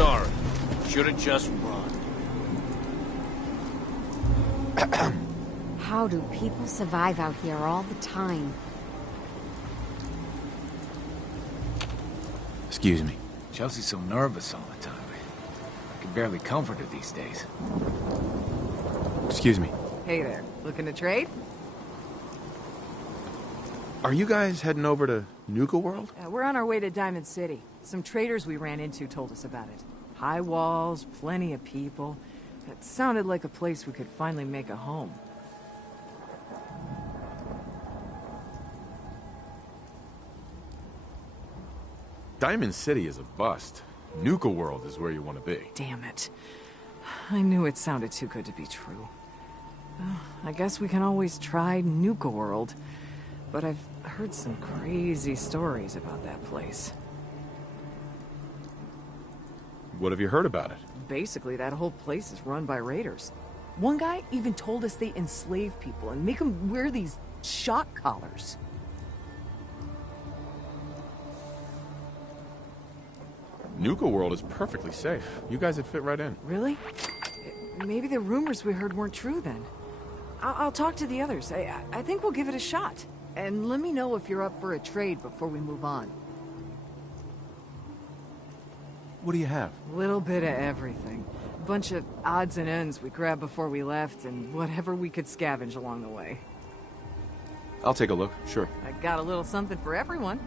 sorry. Should've just run. How do people survive out here all the time? Excuse me. Chelsea's so nervous all the time. I can barely comfort her these days. Excuse me. Hey there, looking to trade? Are you guys heading over to Nuka World? We're on our way to Diamond City. Some traders we ran into told us about it. High walls, plenty of people. It sounded like a place we could finally make a home. Diamond City is a bust. Nuka World is where you want to be. Damn it. I knew it sounded too good to be true. I guess we can always try Nuka World. But I've heard some crazy stories about that place. What have you heard about it? Basically, that whole place is run by raiders. One guy even told us they enslave people and make them wear these shock collars. Nuka World is perfectly safe. You guys would fit right in. Really? Maybe the rumors we heard weren't true then. I'll talk to the others. I think we'll give it a shot. And let me know if you're up for a trade before we move on. What do you have? A little bit of everything. A bunch of odds and ends we grabbed before we left, and whatever we could scavenge along the way. I'll take a look, sure. I got a little something for everyone.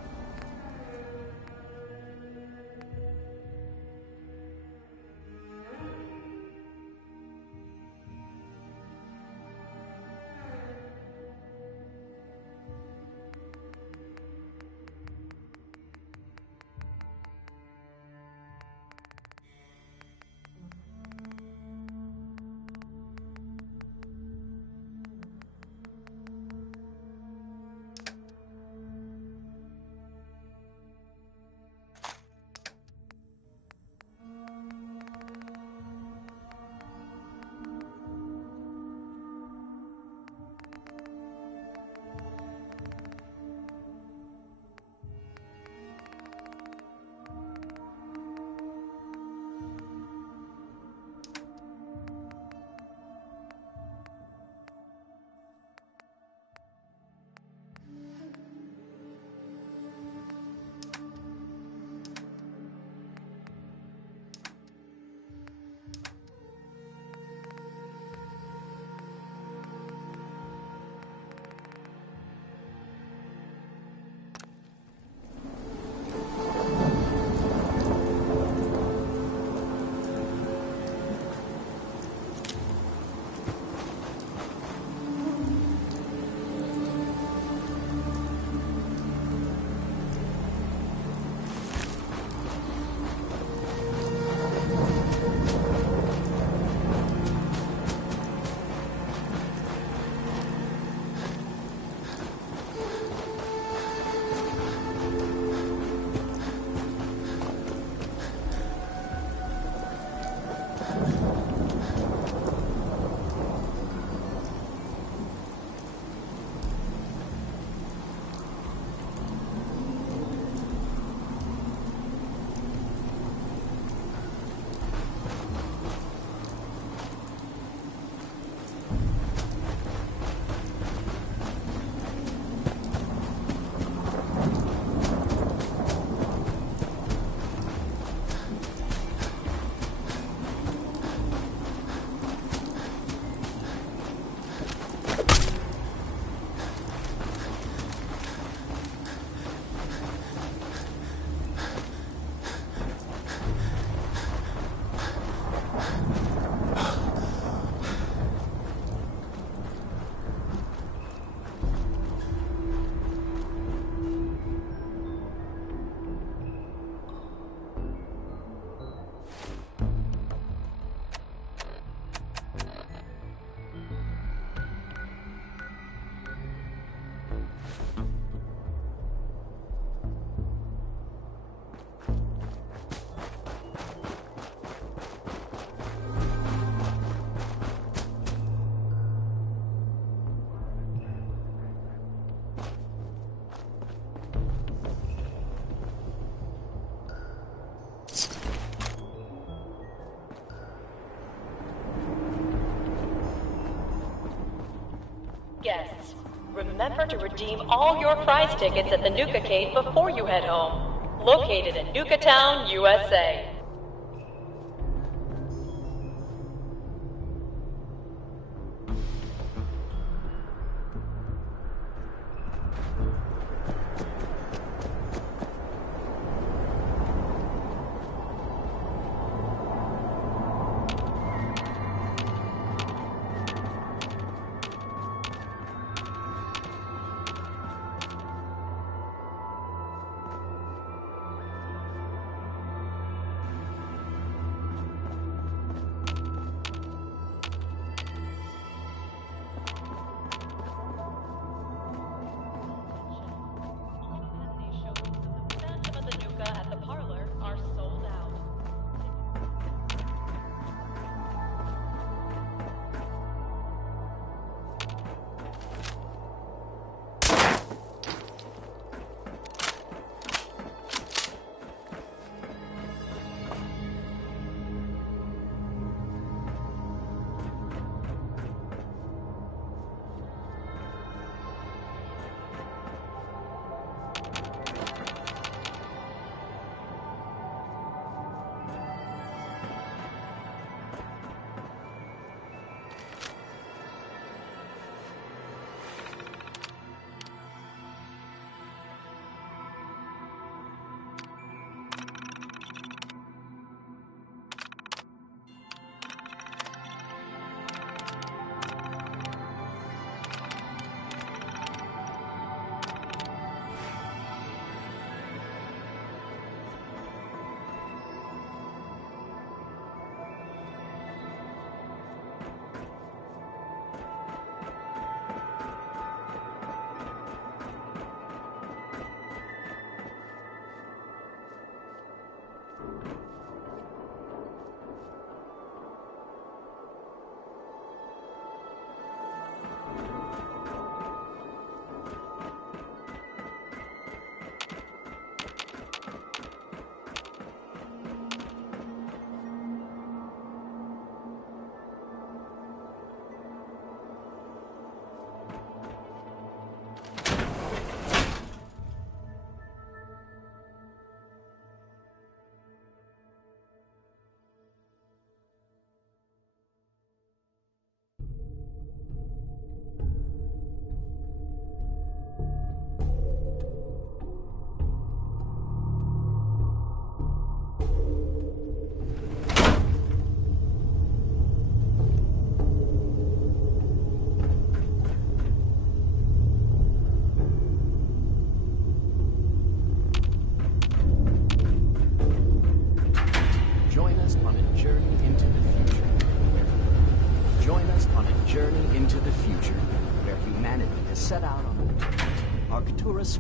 Guests, remember to redeem all your prize tickets at the Nuka-Cade before you head home. Located in Nuka Town, USA.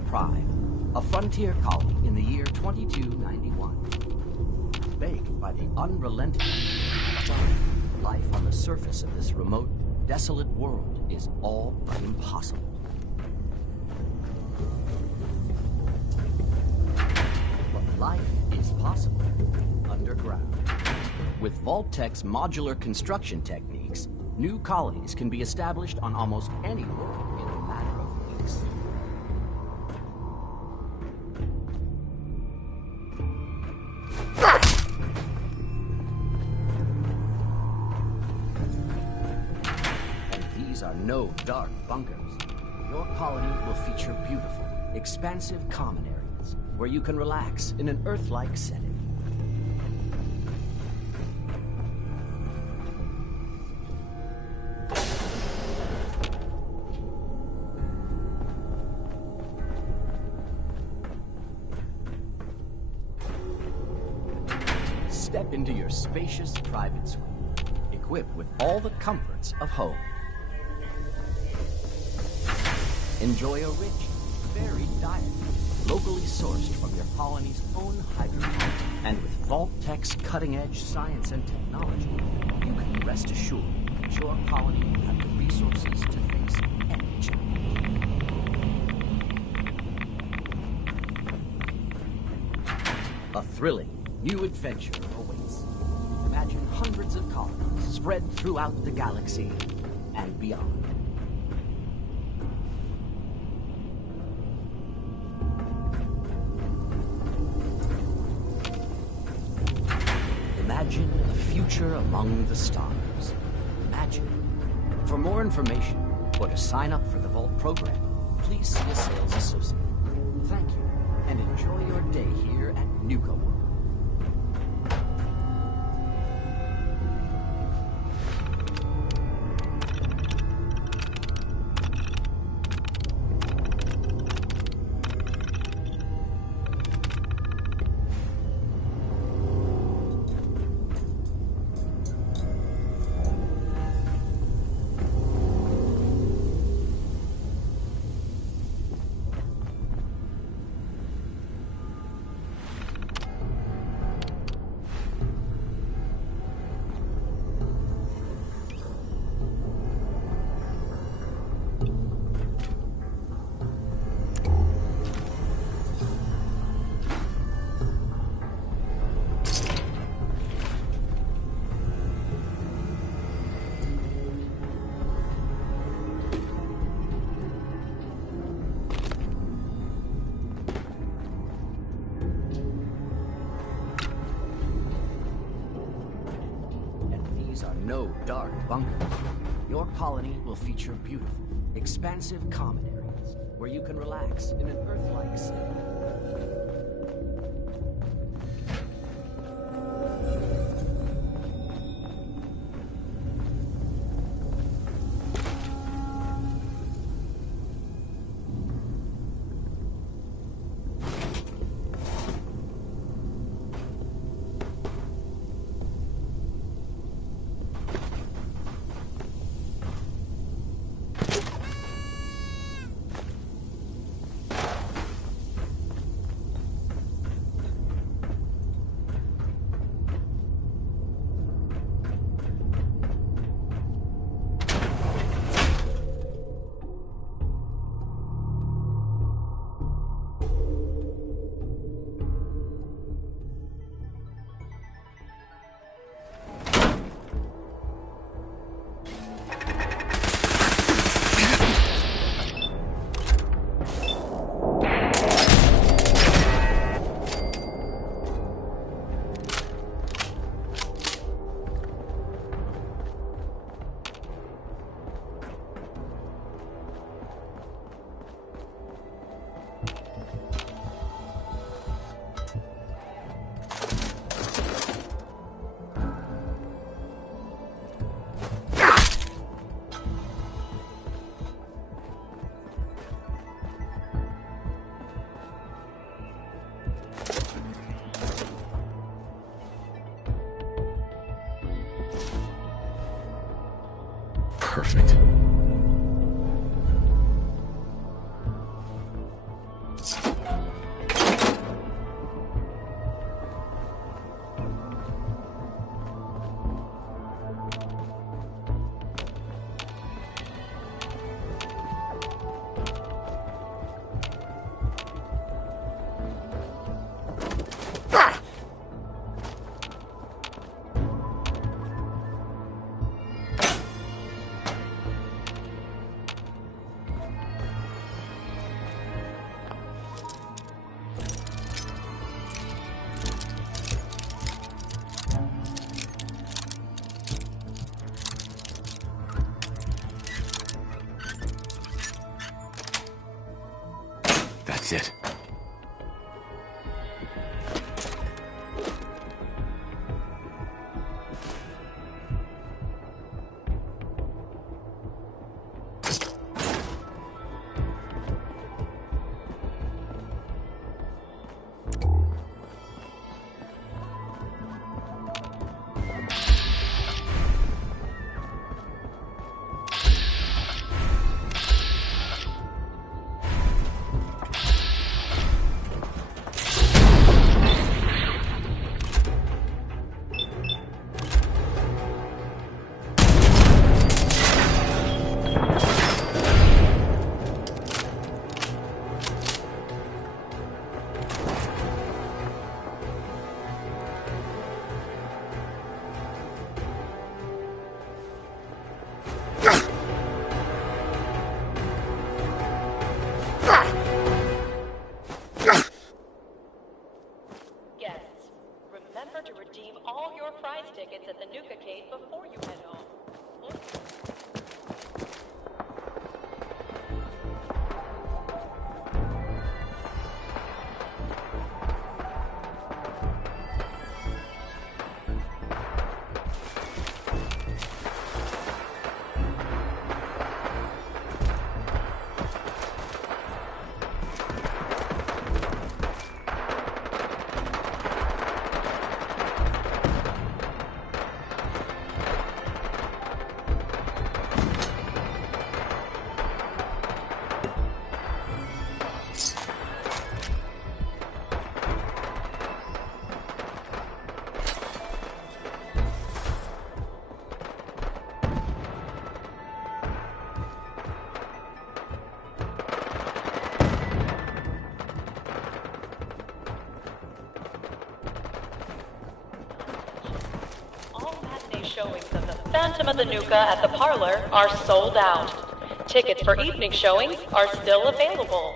Prime, a frontier colony in the year 2291. Baked by the unrelenting sun, life on the surface of this remote, desolate world is all but impossible. But life is possible underground. With Vault-Tech's modular construction techniques, new colonies can be established on almost any world in a matter of weeks. No dark bunkers. Your colony will feature beautiful, expansive common areas where you can relax in an Earth-like setting. Step into your spacious private suite, equipped with all the comforts of home. Enjoy a rich, varied diet, locally sourced from your colony's own hydrocarbon. And with Vault-Tech's cutting-edge science and technology, you can rest assured that your colony will have the resources to face any challenge. A thrilling new adventure awaits. Imagine hundreds of colonies spread throughout the galaxy and beyond. Imagine a future among the stars. Imagine. For more information, or to sign up for the Vault program, please see a sales associate. Thank you, and enjoy your day here at Nuka World. No dark bunkers. Your colony will feature beautiful, expansive common areas where you can relax in an Earth-like setting. Perfect. That's it. redeem all your prize tickets at the Nuka-Cade before you head home. Showings of the Phantom of the Nuka at the Parlor are sold out. Tickets for evening showings are still available.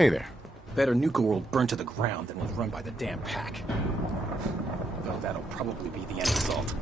Hey there. Better Nuka World burn to the ground than was run by the damn pack. Though that'll probably be the end result.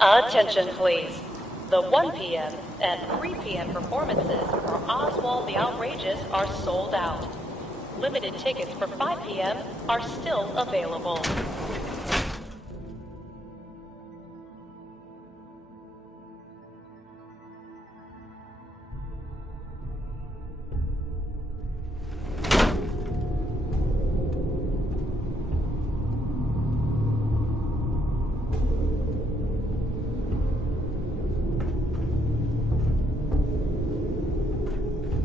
Attention, please. The 1 p.m. and 3 p.m. performances for Oswald the Outrageous are sold out. Limited tickets for 5 p.m. are still available.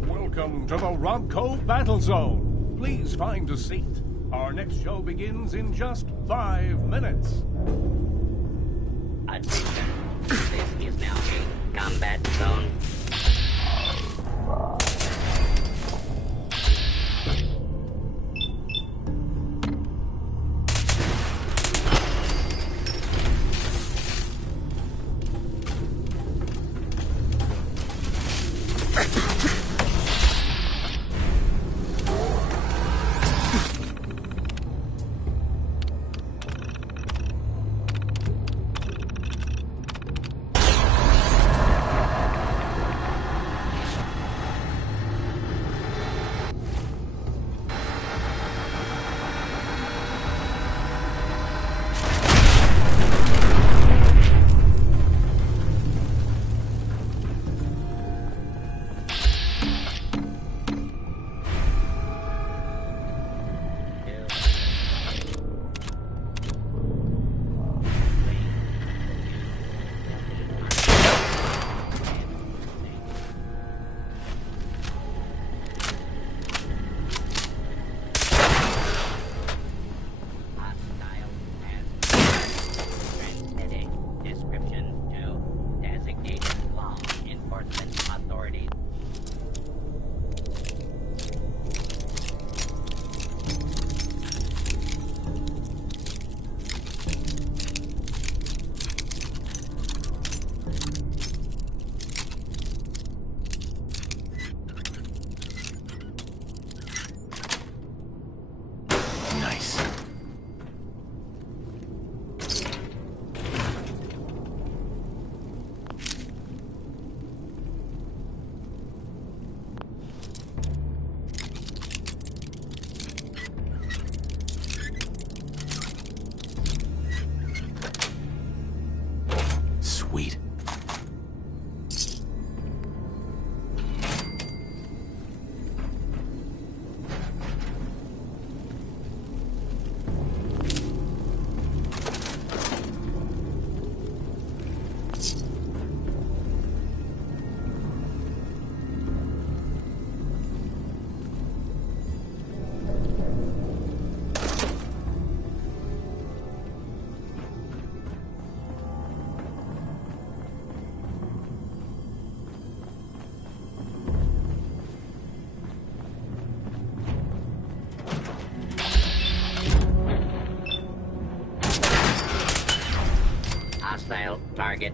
Welcome to the Robco Battle Zone. Please find a seat. Our next show begins in just 5 minutes. Attention. This is now a combat zone. Missile target.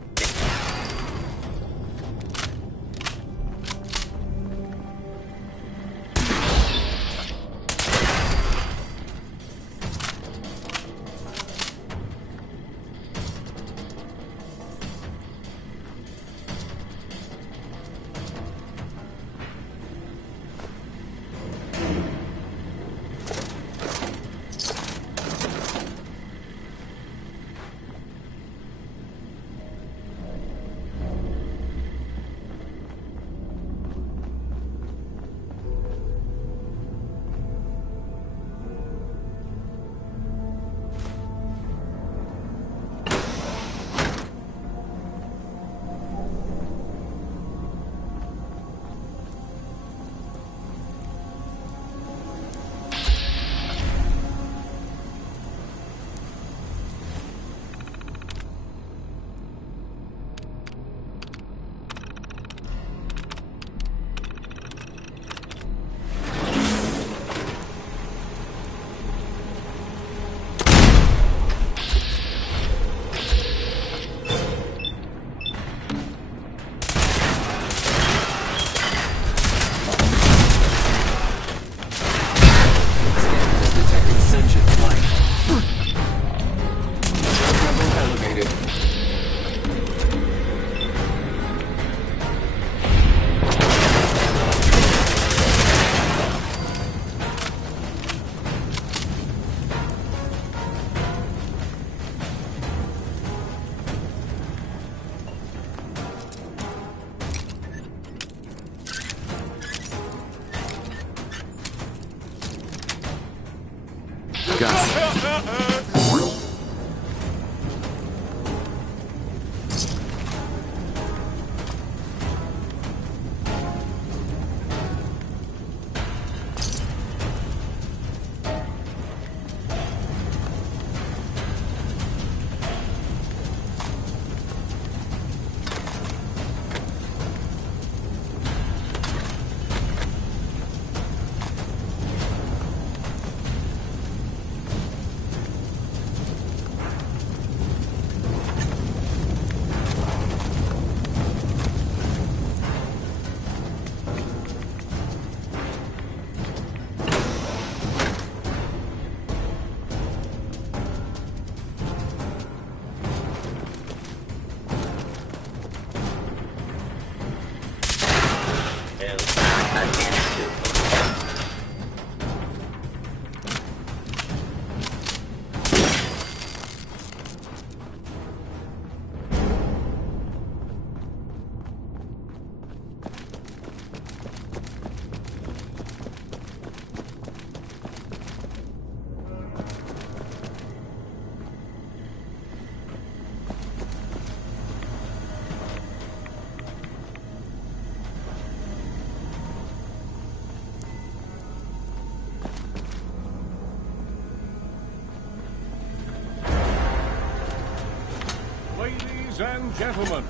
Ladies and gentlemen,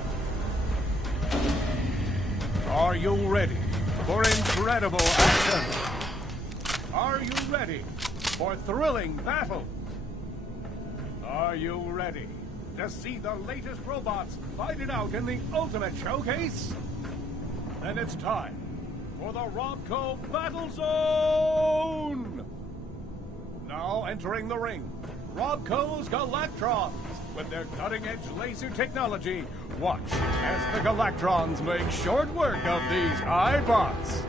are you ready for incredible action? Are you ready for thrilling battle? Are you ready to see the latest robots fight it out in the ultimate showcase? Then it's time for the Robco Battle Zone! Now entering the ring, Robco's Galactrons. With their cutting-edge laser technology, watch as the Galactrons make short work of these iBots.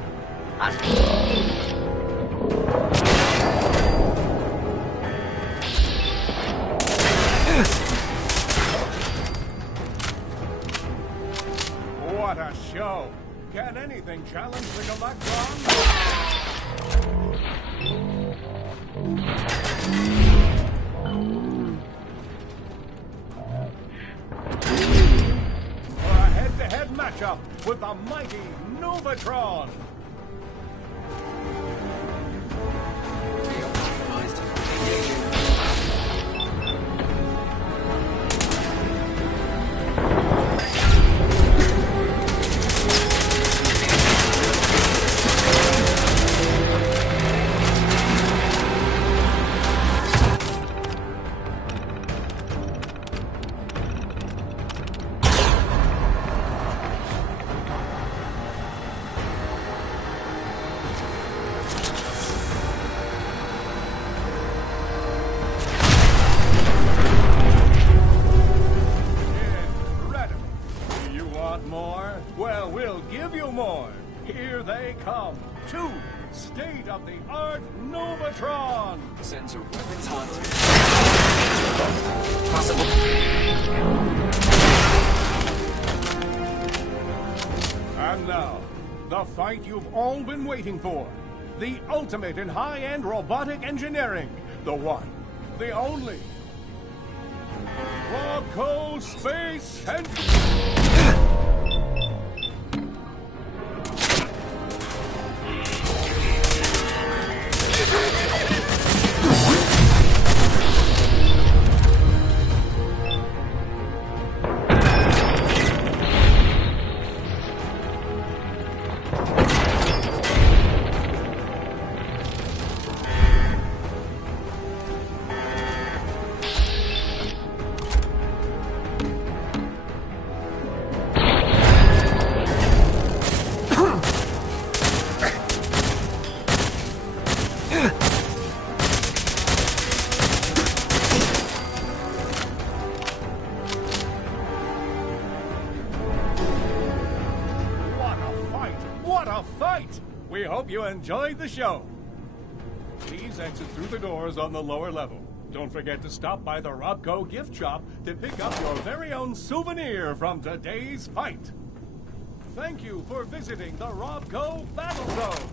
What a show! Can anything challenge the Galactrons? For a head-to-head matchup with the mighty Novatron. state-of-the-art Novatron. Sensor weapons hot. Possible. And now, the fight you've all been waiting for. The ultimate in high-end robotic engineering. The one, the only. Rocco Space Center. We hope you enjoyed the show. Please exit through the doors on the lower level. Don't forget to stop by the Robco gift shop to pick up your very own souvenir from today's fight. Thank you for visiting the Robco Battle Zone.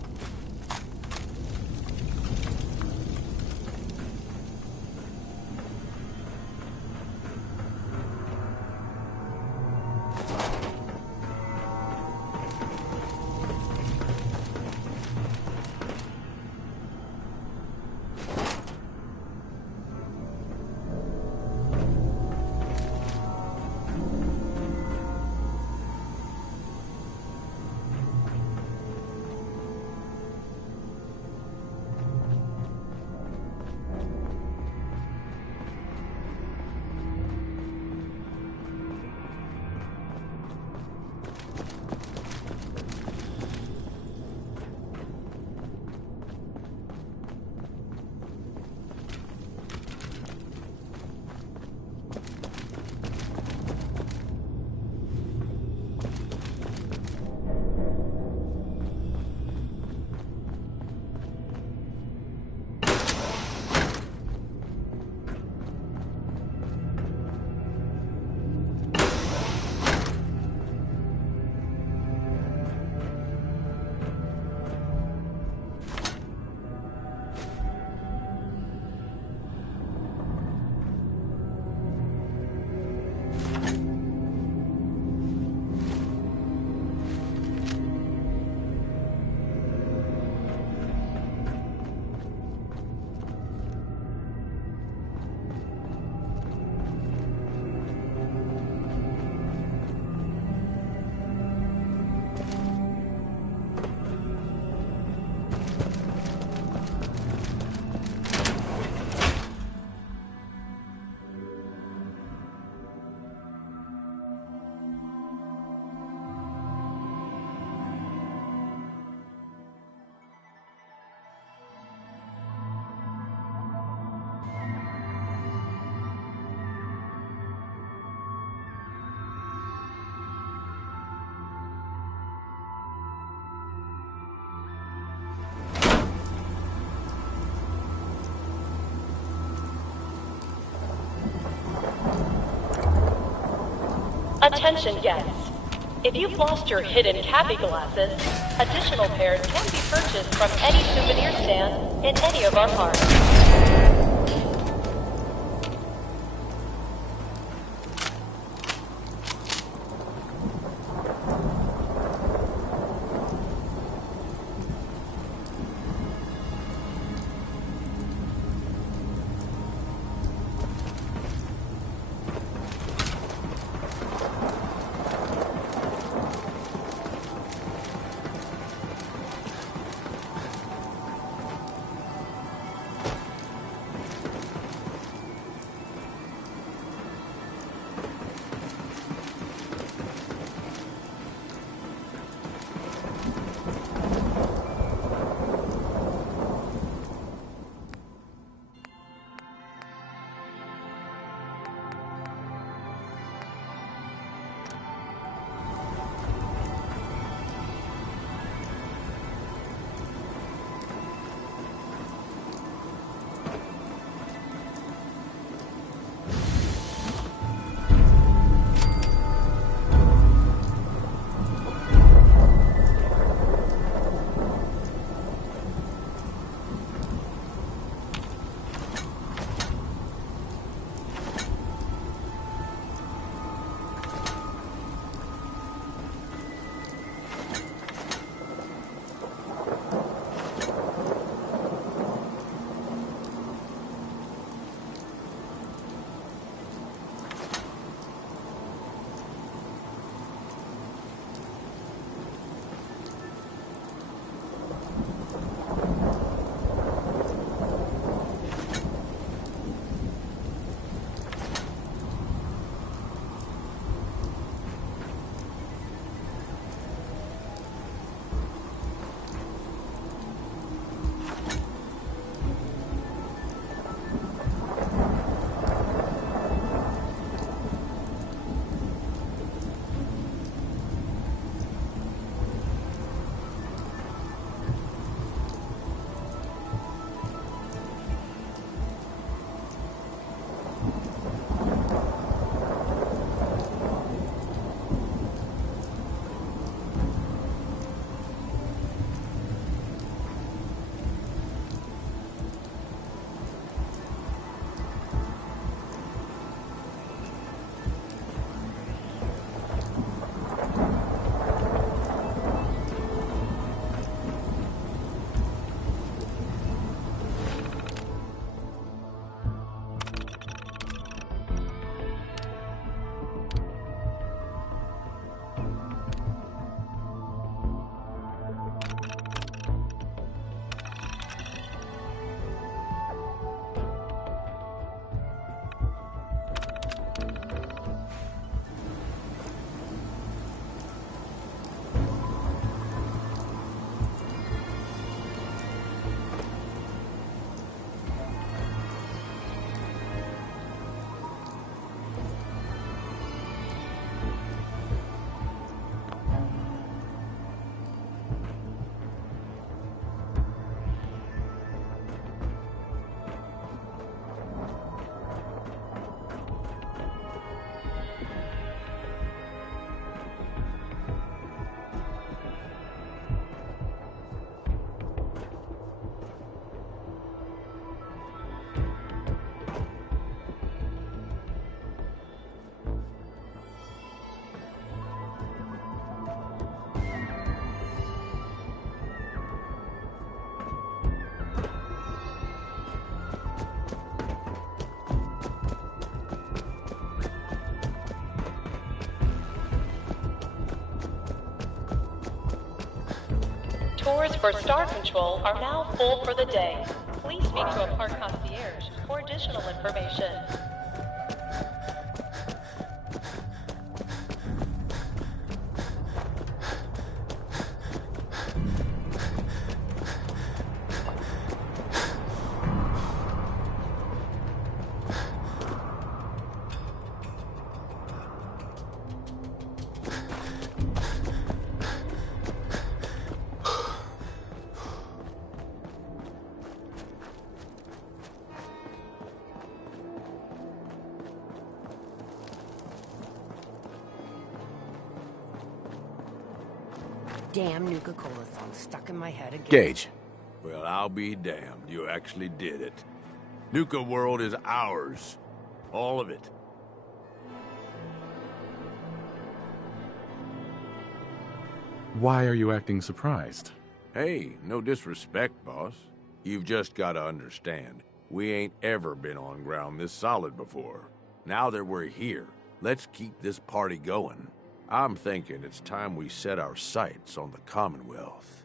Attention guests. If you've lost your hidden Cappy glasses, additional pairs can be purchased from any souvenir stand in any of our parks. Tours for Star Control are now full for the day. Please speak to a park concierge for additional information. Damn Nuka-Cola song stuck in my head again. Gage. Well, I'll be damned. You actually did it. Nuka World is ours. All of it. Why are you acting surprised? Hey, no disrespect, boss. You've just got to understand, we ain't ever been on ground this solid before. Now that we're here, let's keep this party going. I'm thinking it's time we set our sights on the Commonwealth.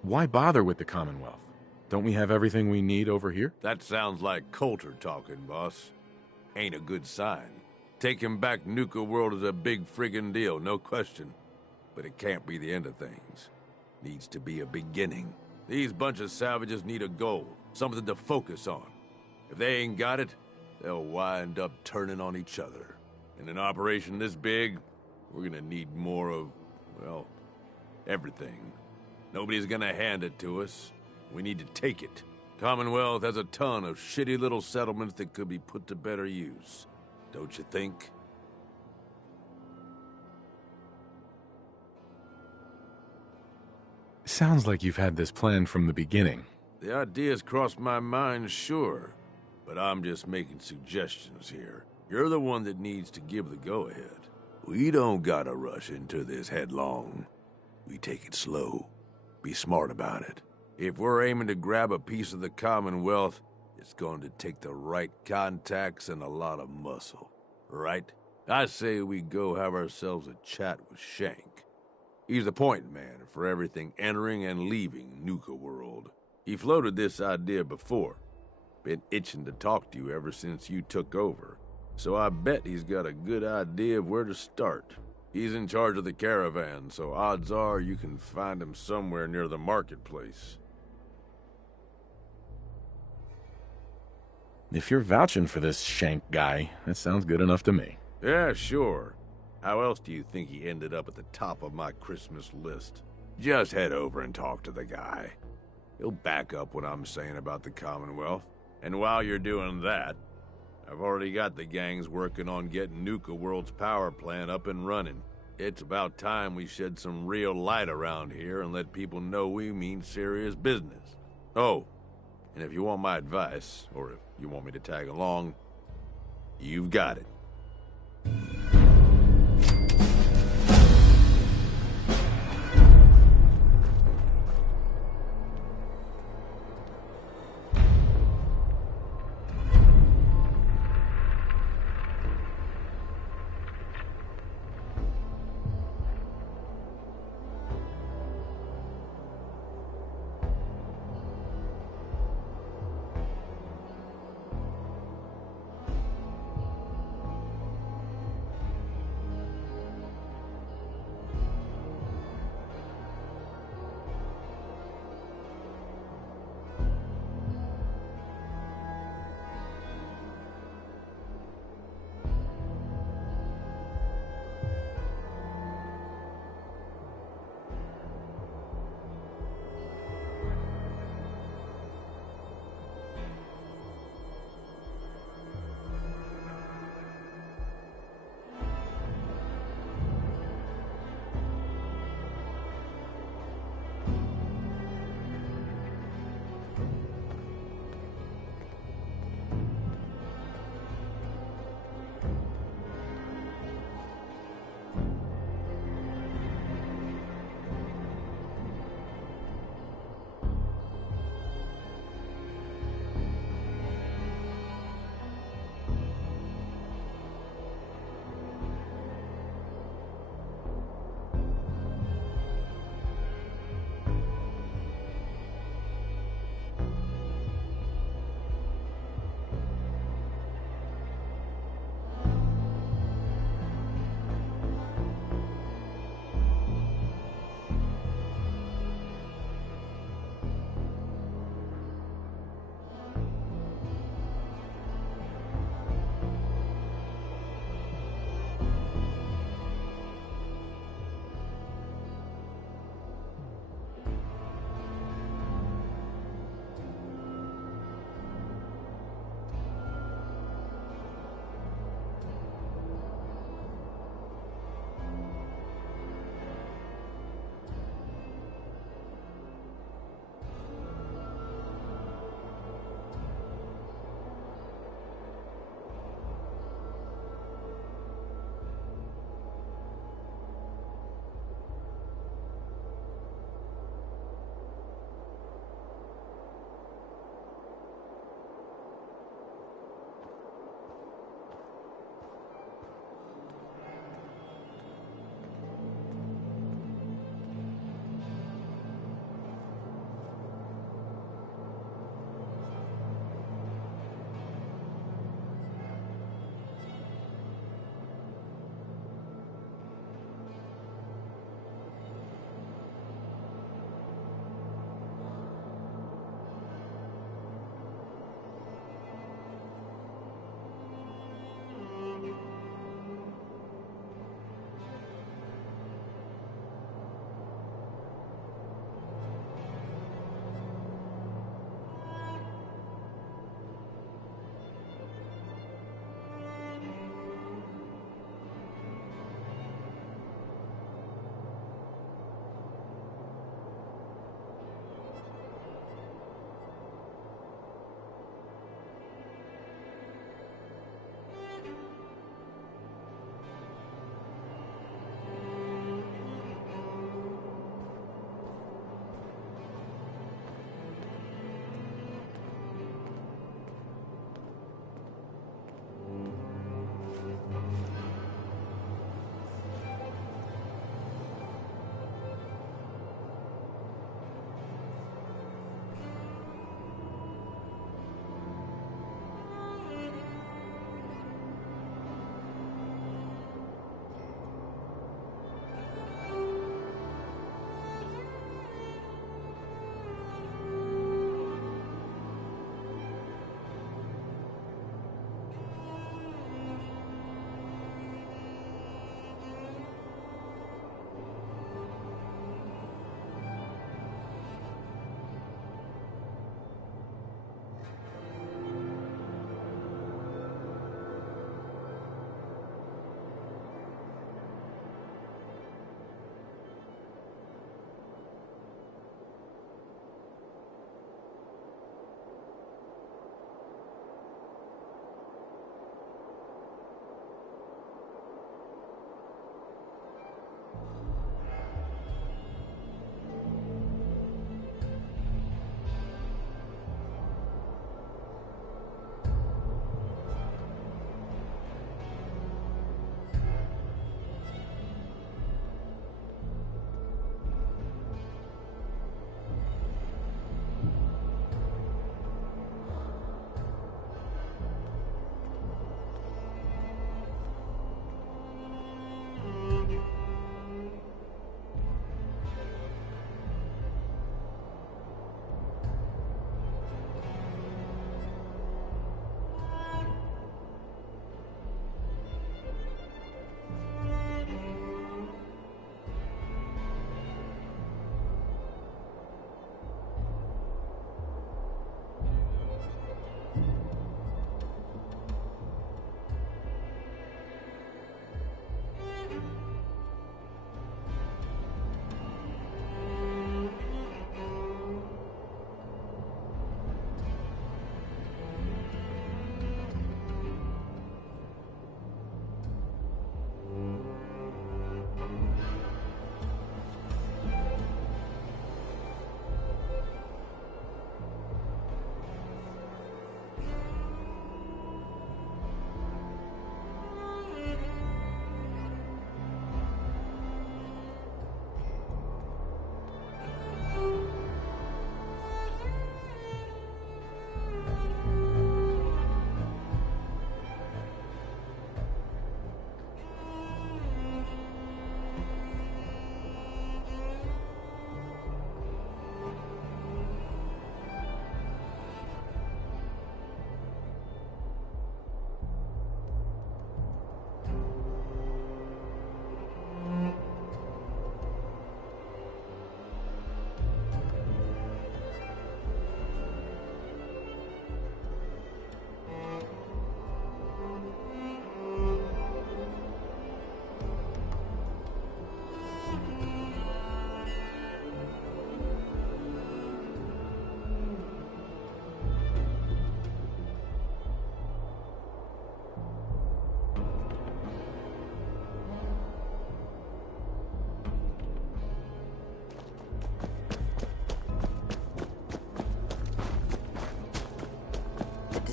Why bother with the Commonwealth? Don't we have everything we need over here? That sounds like Coulter talking, boss. Ain't a good sign. Taking back Nuka World is a big friggin' deal, no question. But it can't be the end of things. Needs to be a beginning. These bunch of savages need a goal, something to focus on. If they ain't got it, they'll wind up turning on each other. In an operation this big, we're gonna need more of, well, everything. Nobody's gonna hand it to us. We need to take it. Commonwealth has a ton of shitty little settlements that could be put to better use. Don't you think? Sounds like you've had this plan from the beginning. The ideas crossed my mind, sure. But I'm just making suggestions here. You're the one that needs to give the go-ahead. We don't gotta rush into this headlong. We take it slow. Be smart about it. If we're aiming to grab a piece of the Commonwealth, it's going to take the right contacts and a lot of muscle. Right? I say we go have ourselves a chat with Shank. He's the point man for everything entering and leaving Nuka World. He floated this idea before. Been itching to talk to you ever since you took over. So I bet he's got a good idea of where to start. He's in charge of the caravan, so odds are you can find him somewhere near the marketplace. If you're vouching for this Shank guy, that sounds good enough to me. Yeah, sure. How else do you think he ended up at the top of my Christmas list? Just head over and talk to the guy. He'll back up what I'm saying about the Commonwealth. And while you're doing that, I've already got the gangs working on getting Nuka World's power plant up and running. It's about time we shed some real light around here and let people know we mean serious business. Oh, and if you want my advice, or if you want me to tag along, you've got it.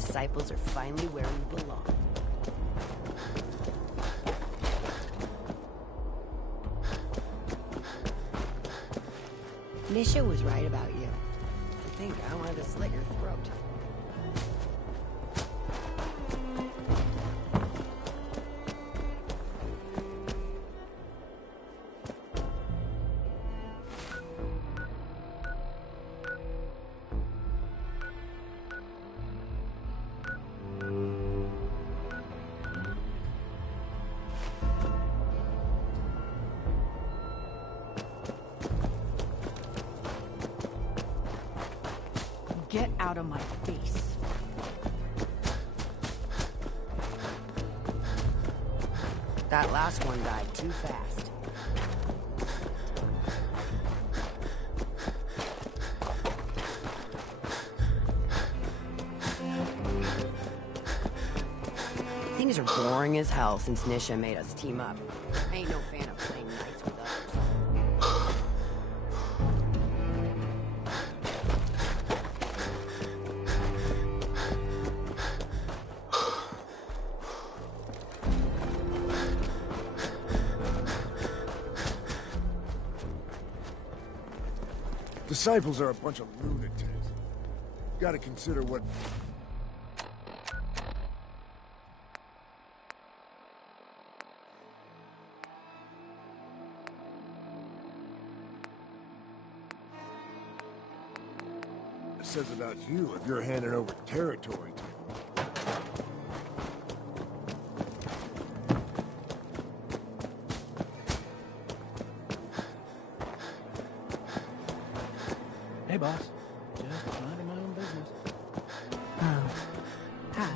disciples are finally where we belong. Nisha was right about you. I think I wanted to slit your throat. Get out of my face. That last one died too fast. Things are boring as hell since Nisha made us team up. I ain't no fan of playing nice with others. Disciples are a bunch of lunatics. Gotta consider what... it says about you if you're handing over territory to them. Hey, boss. Just minding my own business. Oh. Hi.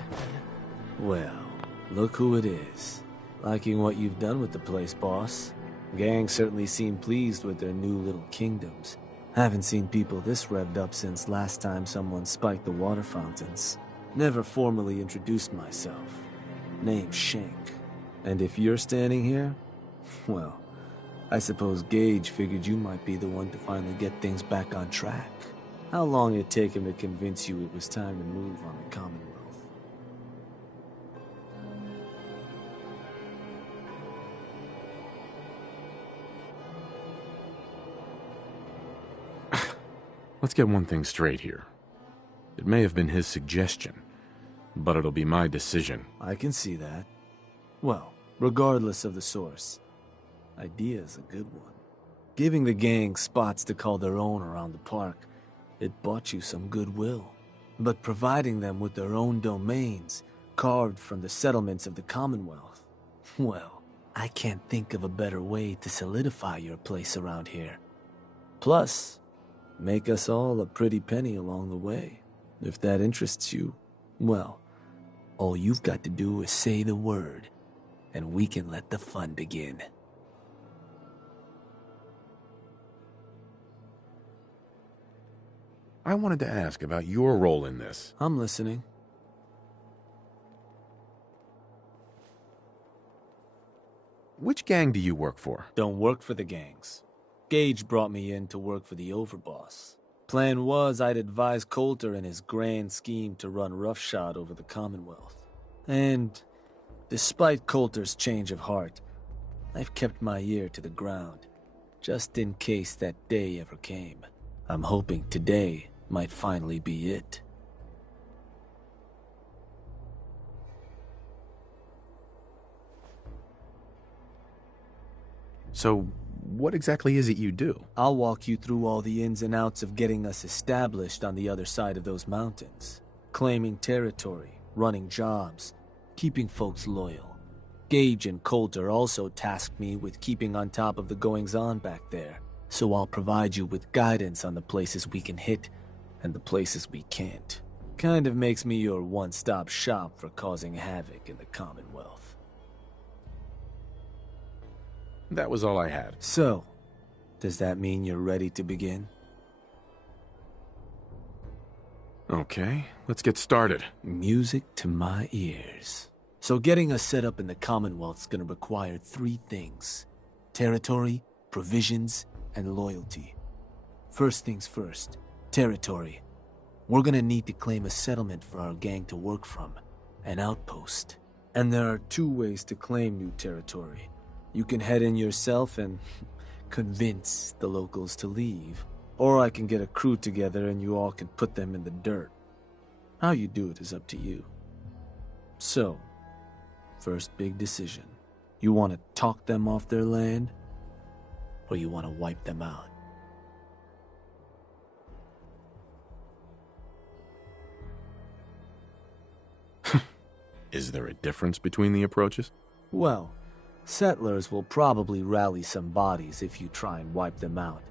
Well, look who it is. Liking what you've done with the place, boss. Gang certainly seem pleased with their new little kingdoms. Haven't seen people this revved up since last time someone spiked the water fountains. Never formally introduced myself. Name's Shank. And if you're standing here, well, I suppose Gage figured you might be the one to finally get things back on track. How long it'd take him to convince you it was time to move on the Commonwealth? Let's get one thing straight here. It may have been his suggestion, but it'll be my decision. I can see that. Well, regardless of the source, idea's a good one. Giving the gang spots to call their own around the park, it bought you some goodwill. But providing them with their own domains, carved from the settlements of the Commonwealth, well, I can't think of a better way to solidify your place around here. Plus, make us all a pretty penny along the way. If that interests you, well, all you've got to do is say the word, and we can let the fun begin. I wanted to ask about your role in this. I'm listening. Which gang do you work for? Don't work for the gangs. Gage brought me in to work for the overboss. Plan was I'd advise Coulter in his grand scheme to run roughshod over the Commonwealth. And despite Coulter's change of heart, I've kept my ear to the ground, just in case that day ever came. I'm hoping today might finally be it. So, what exactly is it you do? I'll walk you through all the ins and outs of getting us established on the other side of those mountains. Claiming territory, running jobs, keeping folks loyal. Gage and Coulter also tasked me with keeping on top of the goings-on back there, so I'll provide you with guidance on the places we can hit and the places we can't. Kind of makes me your one-stop shop for causing havoc in the Commonwealth. That was all I had. So, does that mean you're ready to begin? Okay, let's get started. Music to my ears. So getting us set up in the Commonwealth's gonna require 3 things: territory, provisions, and loyalty. First things first, territory. we're gonna need to claim a settlement for our gang to work from, an outpost. And there are 2 ways to claim new territory. You can head in yourself and convince the locals to leave, or I can get a crew together and you all can put them in the dirt. How you do it is up to you. So, first big decision. You want to talk them off their land, or you want to wipe them out? Is there a difference between the approaches? Well, settlers will probably rally some bodies if you try and wipe them out,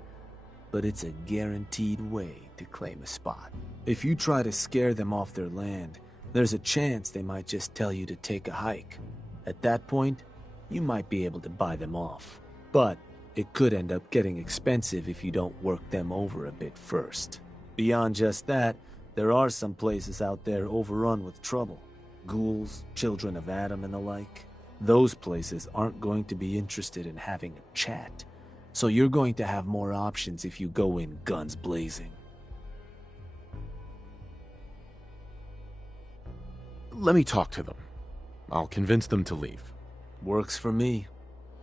but it's a guaranteed way to claim a spot. If you try to scare them off their land, there's a chance they might just tell you to take a hike. At that point, you might be able to buy them off. But it could end up getting expensive if you don't work them over a bit first. Beyond just that, there are some places out there overrun with trouble. Ghouls, children of Adam and the like. Those places aren't going to be interested in having a chat. So you're going to have more options if you go in guns blazing. Let me talk to them. I'll convince them to leave. Works for me.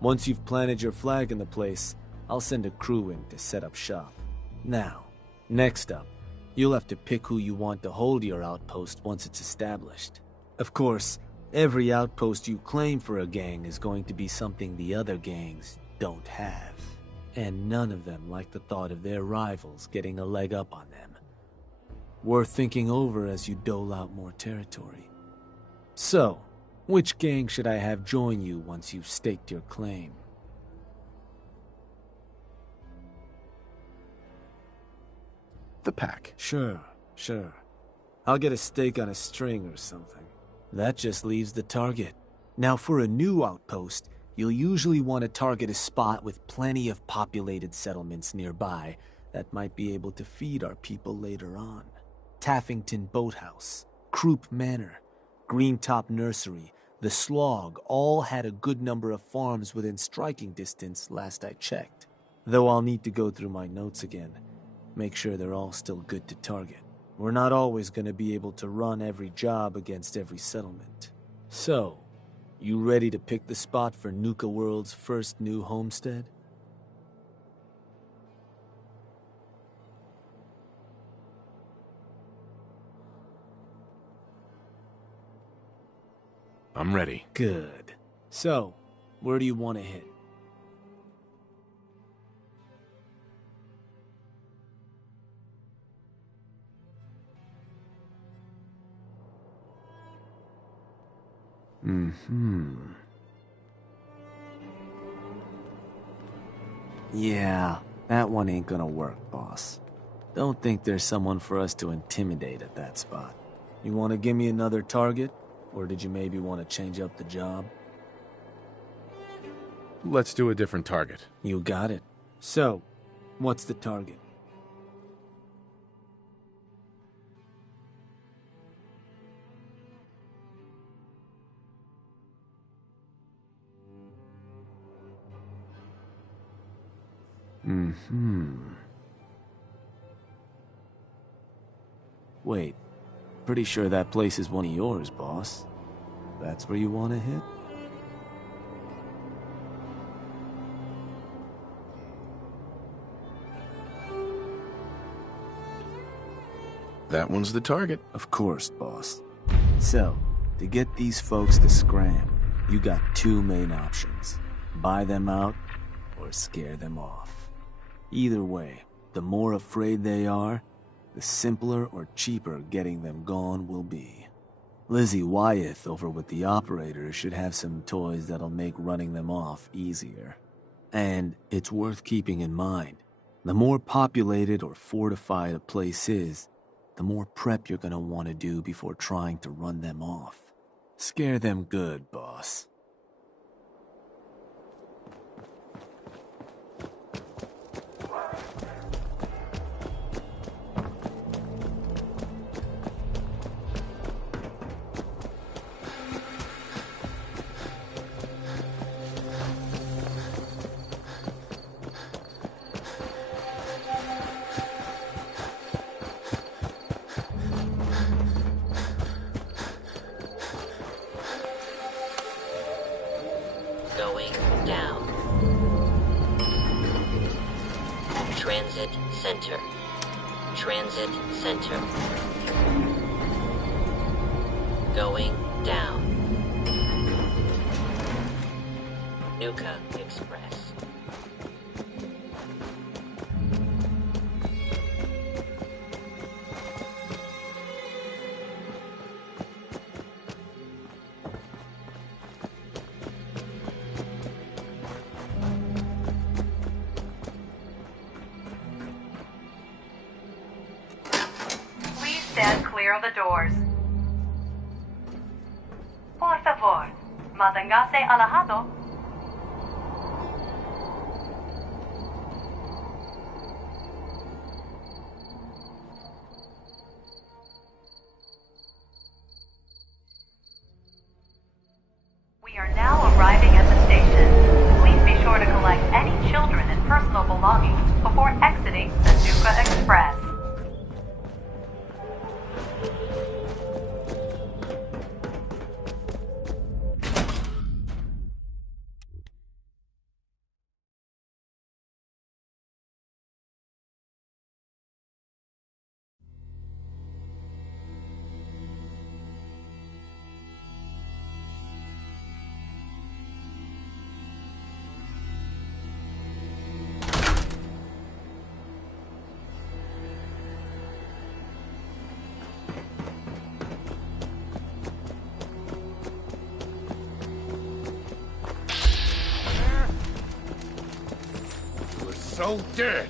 Once you've planted your flag in the place, I'll send a crew in to set up shop. Now, next up, you'll have to pick who you want to hold your outpost once it's established. Of course, every outpost you claim for a gang is going to be something the other gangs don't have. And none of them like the thought of their rivals getting a leg up on them. Worth thinking over as you dole out more territory. So, which gang should I have join you once you've staked your claim? The pack. Sure. I'll get a stake on a string or something. That just leaves the target. Now for a new outpost, you'll usually want to target a spot with plenty of populated settlements nearby that might be able to feed our people later on. Taffington Boathouse, Croup Manor, Greentop Nursery, the Slog all had a good number of farms within striking distance last I checked. Though I'll need to go through my notes again, make sure they're all still good to target. We're not always going to be able to run every job against every settlement. So, you ready to pick the spot for Nuka World's first new homestead? I'm ready. Good. So, where do you want to hit? Yeah, that one ain't gonna work, boss. Don't think there's someone for us to intimidate at that spot. You want to give me another target? Or did you maybe want to change up the job? Let's do a different target. You got it. So, what's the target? Wait, pretty sure that place is one of yours, boss. That's where you want to hit? That one's the target. Of course, boss. So, to get these folks to scram, you got 2 main options. Buy them out, or scare them off. Either way, the more afraid they are, the simpler or cheaper getting them gone will be. Lizzie Wyeth over with the operators should have some toys that'll make running them off easier. And it's worth keeping in mind, the more populated or fortified a place is, the more prep you're gonna want to do before trying to run them off. Scare them good, boss. Transit Center. Transit Center. Going down. Nuka Express. Please stand clear of the doors. Por favor, manténgase alejado. We are now arriving at the station. Please be sure to collect any children and personal belongings before exiting the Nuka Express. So dead.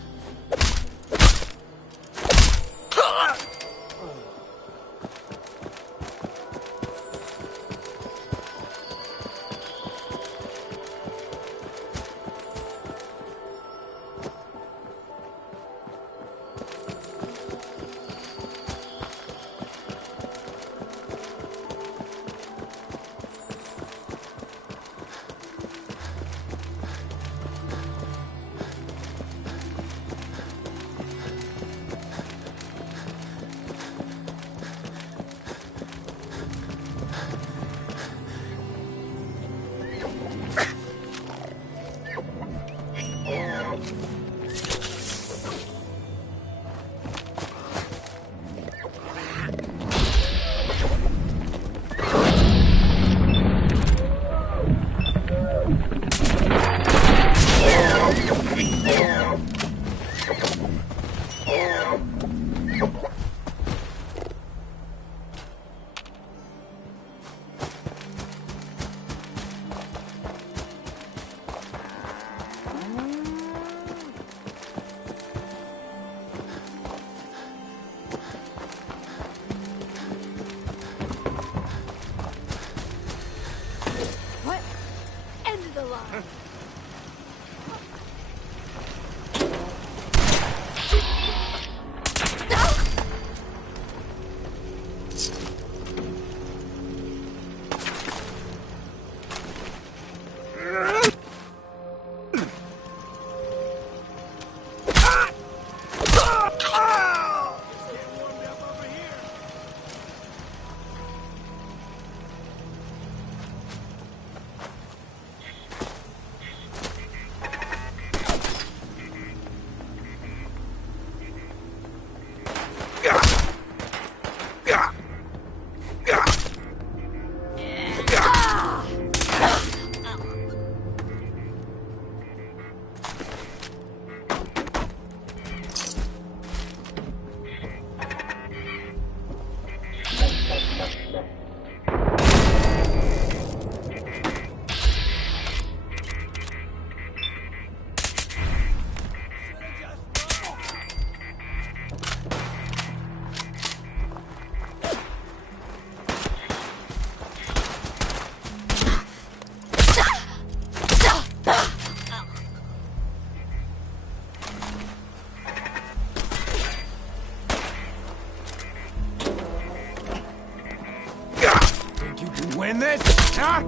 Win this, huh?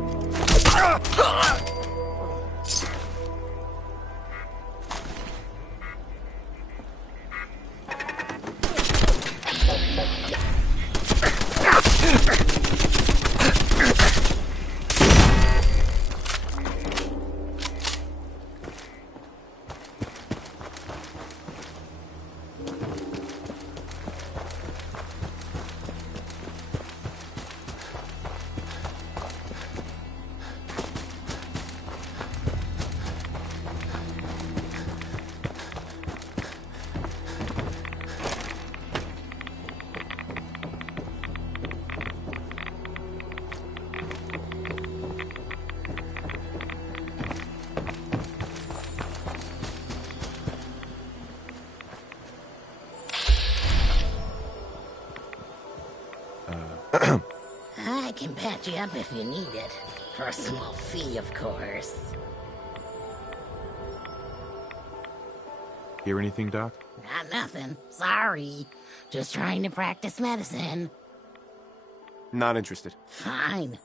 I can patch you up if you need it. For a small fee, of course. Hear anything, Doc? Nothing. Sorry. Just trying to practice medicine. Not interested. Fine.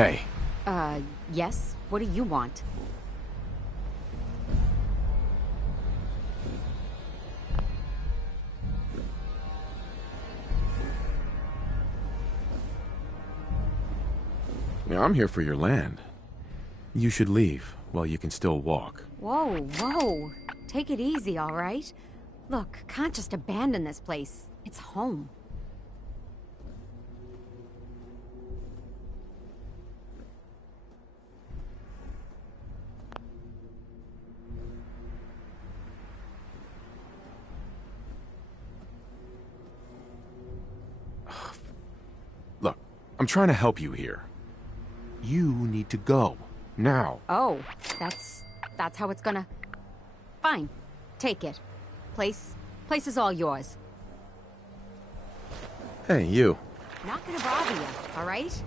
Hey. Yes? What do you want? Yeah, I'm here for your land. You should leave while you can still walk. Whoa, whoa. Take it easy, all right? Look, can't just abandon this place. It's home. Look, I'm trying to help you here. You need to go. Now. Oh, that's how it's gonna... Fine. Take it. Place is all yours. Hey, you. Not gonna bother you, all right?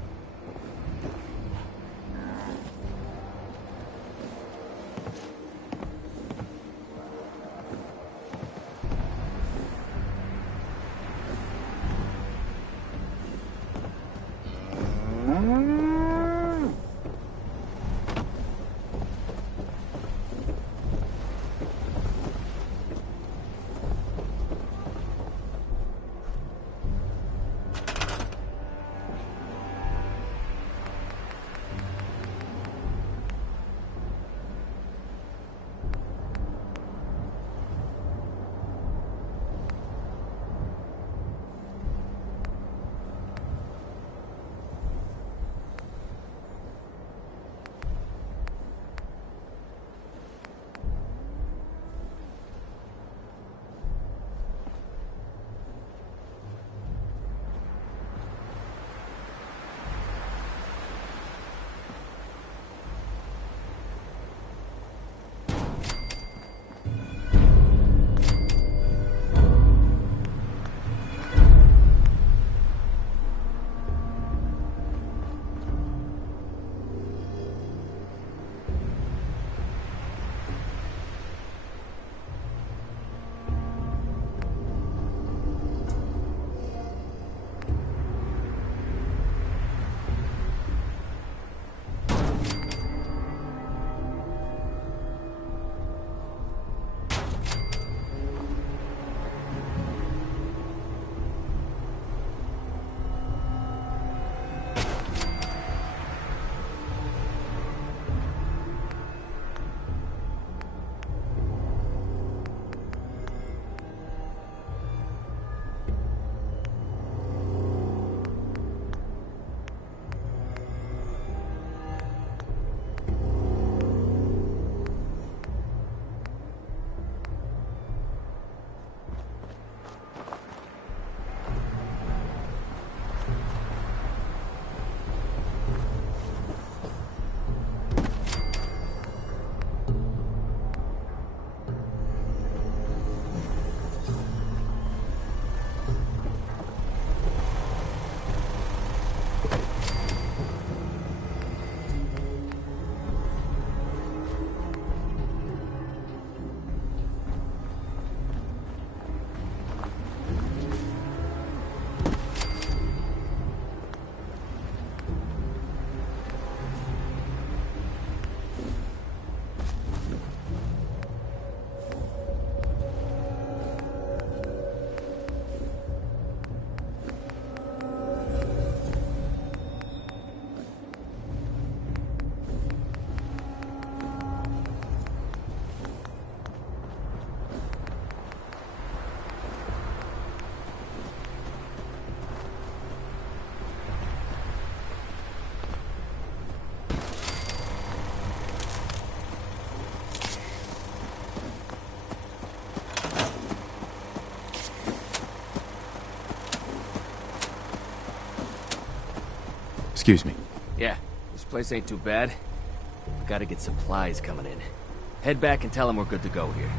Excuse me. Yeah, this place ain't too bad. We gotta get supplies coming in. Head back and tell them we're good to go here.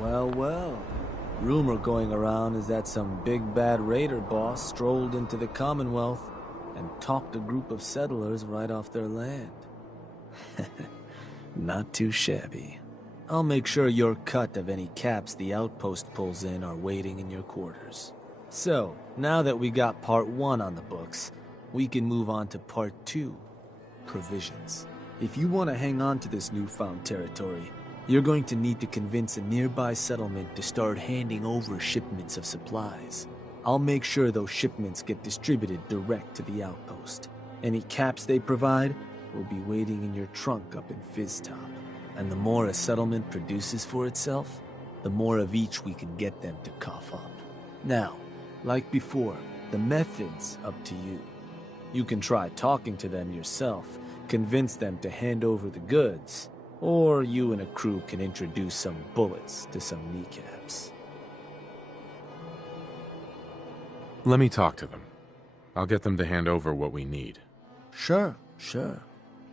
Well, well. Rumor going around is that some big bad raider boss strolled into the Commonwealth and talked a group of settlers right off their land. Not too shabby. I'll make sure your cut of any caps the outpost pulls in are waiting in your quarters. So, now that we got part 1 on the books, we can move on to part 2, provisions. If you want to hang on to this newfound territory, you're going to need to convince a nearby settlement to start handing over shipments of supplies. I'll make sure those shipments get distributed direct to the outpost. Any caps they provide will be waiting in your trunk up in Fizztop. And the more a settlement produces for itself, the more of each we can get them to cough up. Now, like before, the method's up to you. You can try talking to them yourself, convince them to hand over the goods, or you and a crew can introduce some bullets to some kneecaps. Let me talk to them. I'll get them to hand over what we need. Sure.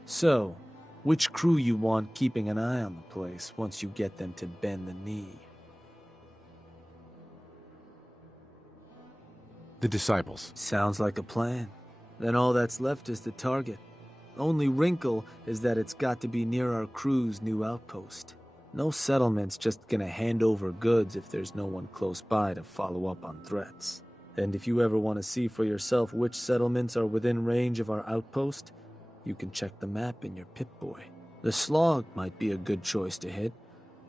So, which crew you want keeping an eye on the place once you get them to bend the knee? The disciples. Sounds like a plan. Then all that's left is the target. Only wrinkle is that it's got to be near our crew's new outpost. No settlement's just gonna hand over goods if there's no one close by to follow up on threats. And if you ever want to see for yourself which settlements are within range of our outpost, you can check the map in your Pip-Boy. The Slog might be a good choice to hit,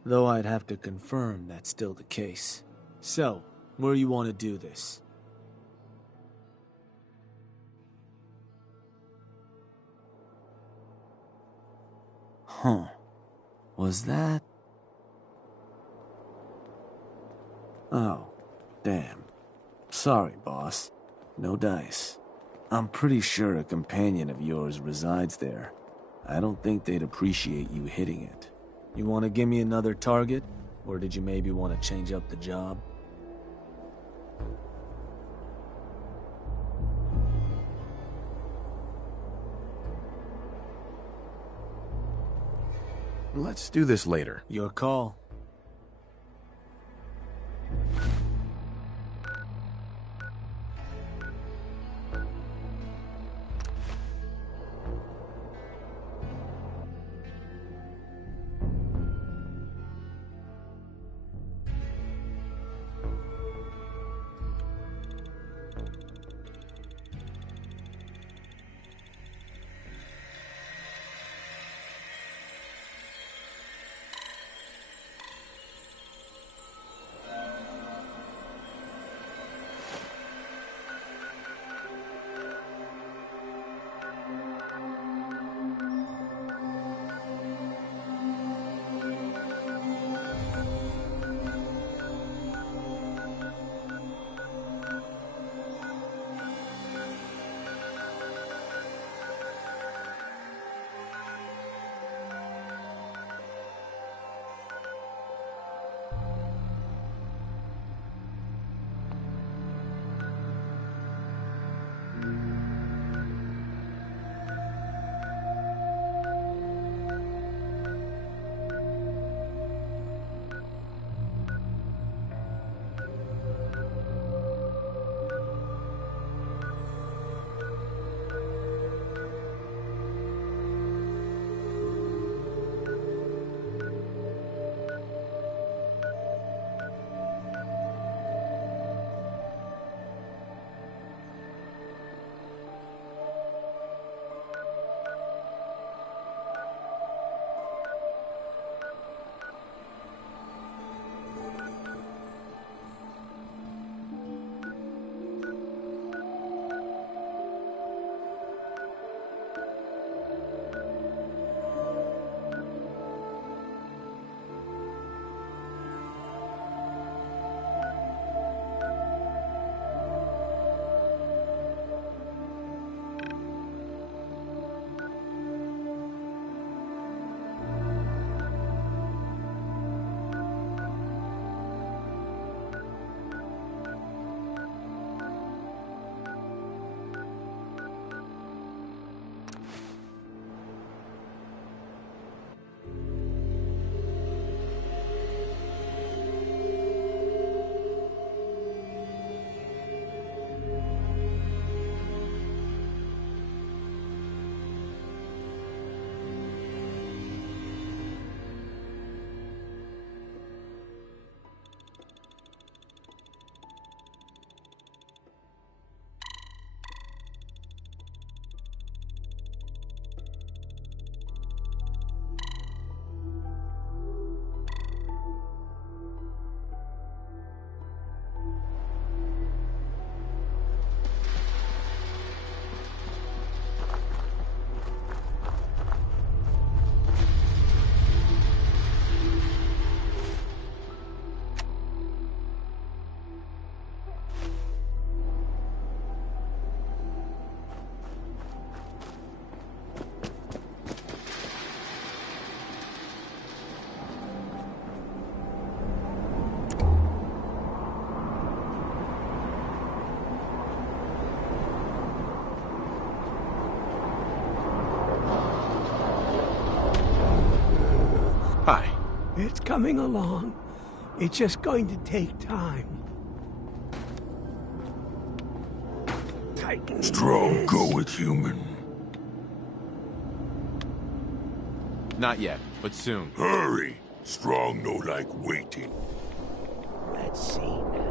though I'd have to confirm that's still the case. So, where you want to do this? Huh. Was that? Oh, damn. Sorry, boss. No dice. I'm pretty sure a companion of yours resides there. I don't think they'd appreciate you hitting it. You want to give me another target? Or did you maybe want to change up the job? Let's do this later. Your call. It's coming along. It's just going to take time. Tighten. Strong go with human. Not yet, but soon. Hurry! Strong no like waiting. Let's see now.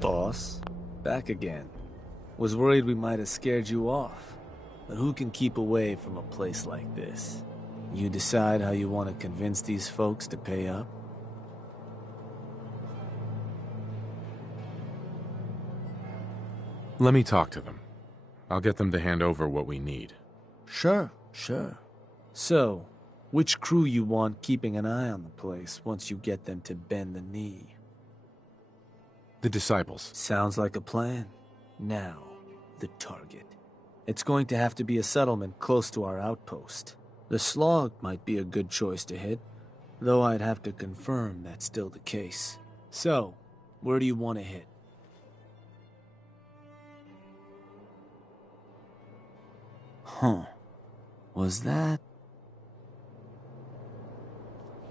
Boss, back again. Was worried we might have scared you off. But who can keep away from a place like this? You decide how you want to convince these folks to pay up? Let me talk to them. I'll get them to hand over what we need. Sure. So, which crew you want keeping an eye on the place once you get them to bend the knee? The Disciples. Sounds like a plan. Now, the target. It's going to have to be a settlement close to our outpost. The Slog might be a good choice to hit, though I'd have to confirm that's still the case. So, where do you want to hit? Huh. Was that...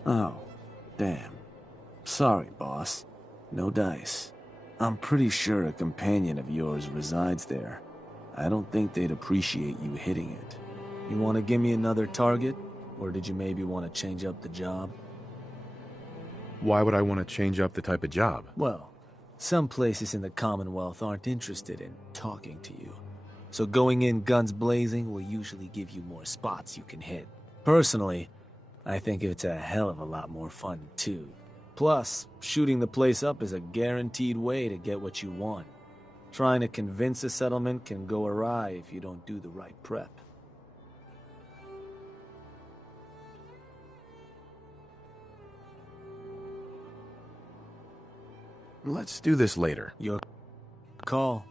Oh, damn. Sorry, boss. No dice. I'm pretty sure a companion of yours resides there. I don't think they'd appreciate you hitting it. You want to give me another target? Or did you maybe want to change up the job? Why would I want to change up the type of job? Well, some places in the Commonwealth aren't interested in talking to you. So going in guns blazing will usually give you more spots you can hit. Personally, I think it's a hell of a lot more fun, too. Plus, shooting the place up is a guaranteed way to get what you want. Trying to convince a settlement can go awry if you don't do the right prep. Let's do this later. Your call.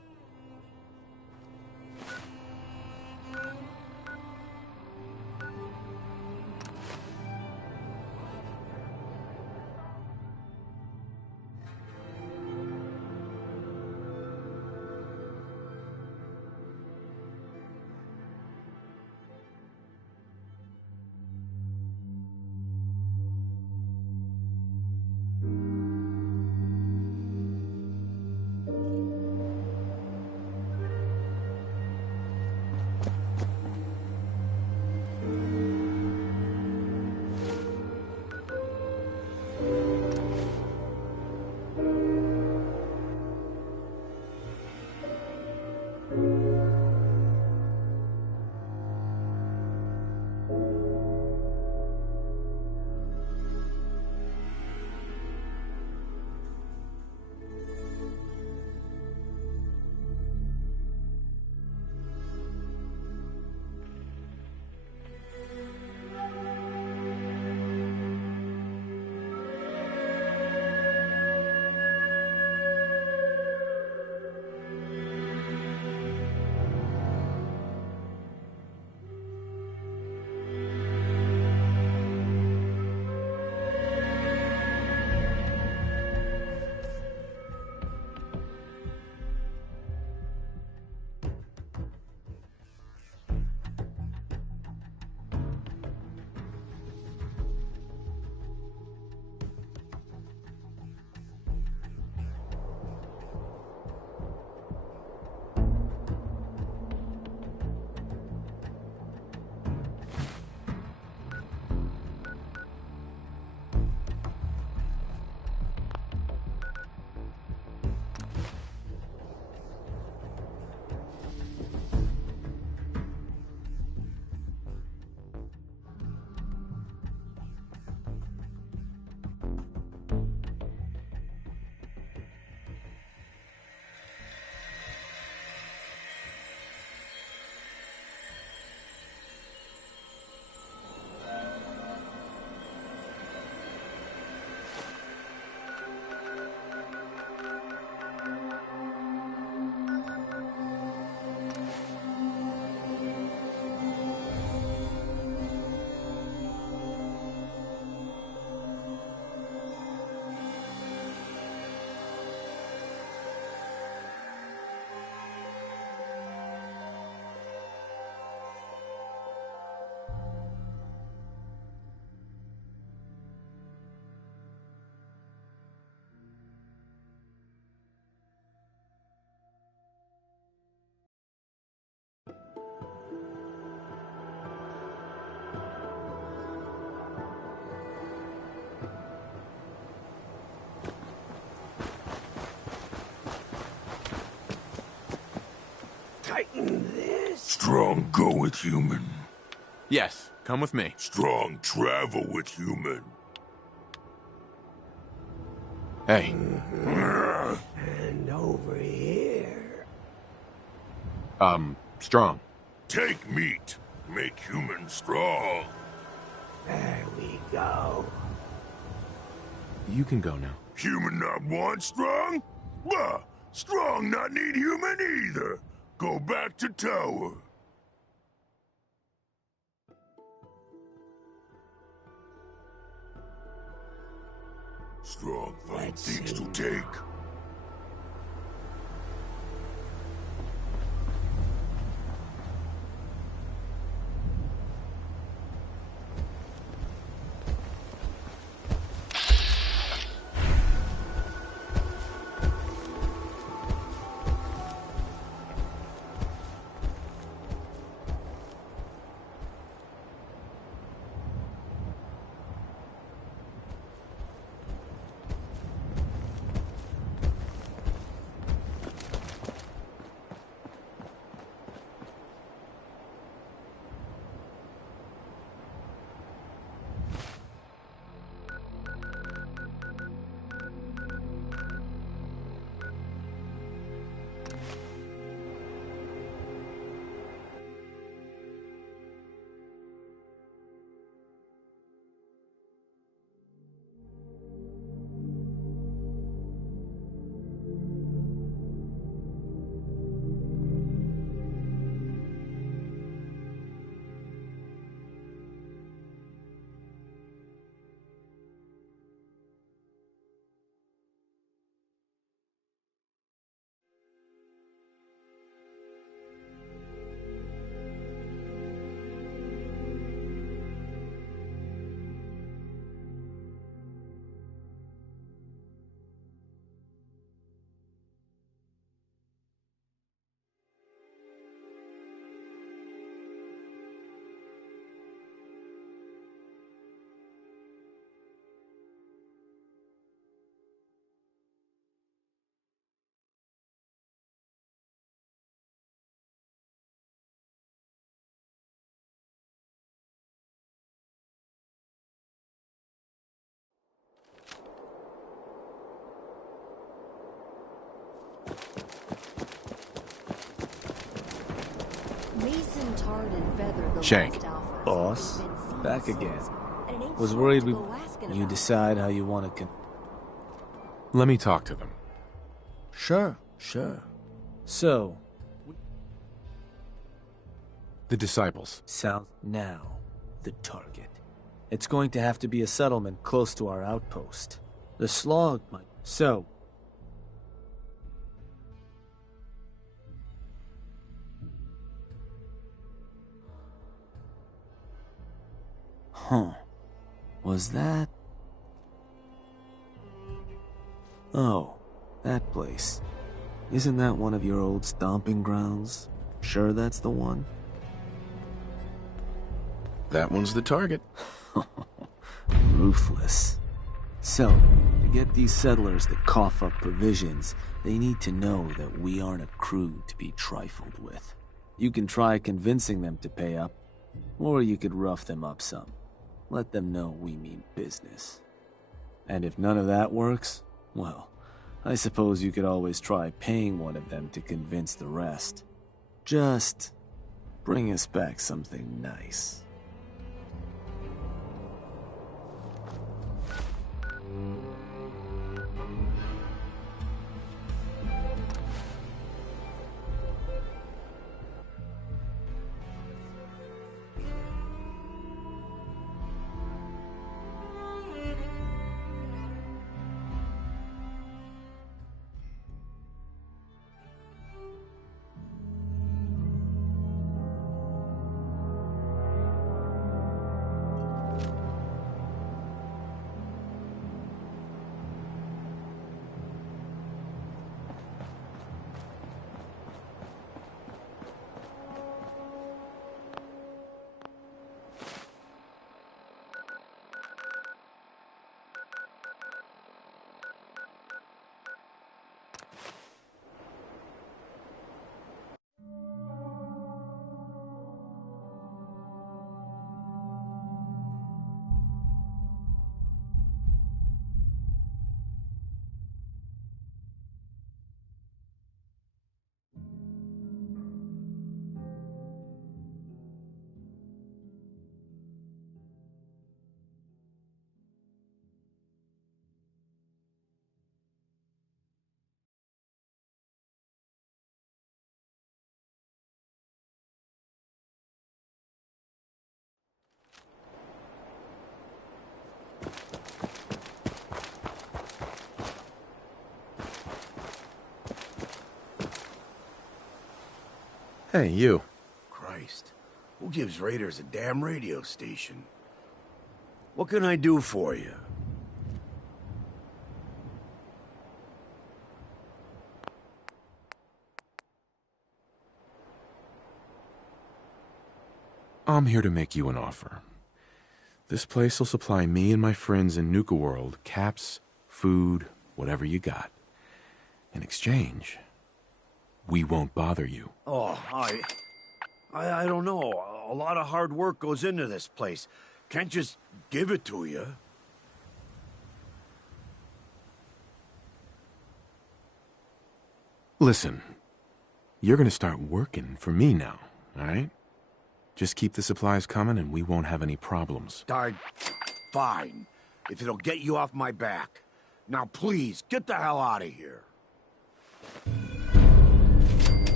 tighten this. Strong go with human. Yes, come with me. Strong travel with human. Hey. And over here. Strong. Take meat. Make human strong. There we go. You can go now. Human not want strong? Bah! Strong not need human either. Go back to tower. Strong find things to take. Mason tarred and feathered the Shank. last alpha. Boss, back again. Was worried we... You decide how you want to Let me talk to them. Sure. So... The disciples. Sound now, the target. It's going to have to be a settlement close to our outpost. The slog might... So... Huh. Was that... Oh, that place. Isn't that one of your old stomping grounds? Sure that's the one? That one's the target. Ruthless. So, to get these settlers to cough up provisions, they need to know that we aren't a crew to be trifled with. You can try convincing them to pay up, or you could rough them up some. Let them know we mean business. And if none of that works, well, I suppose you could always try paying one of them to convince the rest. Just bring us back something nice. Hey, you. Christ. Who gives raiders a damn radio station? What can I do for you? I'm here to make you an offer. This place will supply me and my friends in Nuka World caps, food, whatever you got. In exchange, we won't bother you. Oh, I don't know. A lot of hard work goes into this place. Can't just give it to you. Listen, you're gonna start working for me now, all right? Just keep the supplies coming and we won't have any problems. Fine. If it'll get you off my back. Now please, get the hell out of here.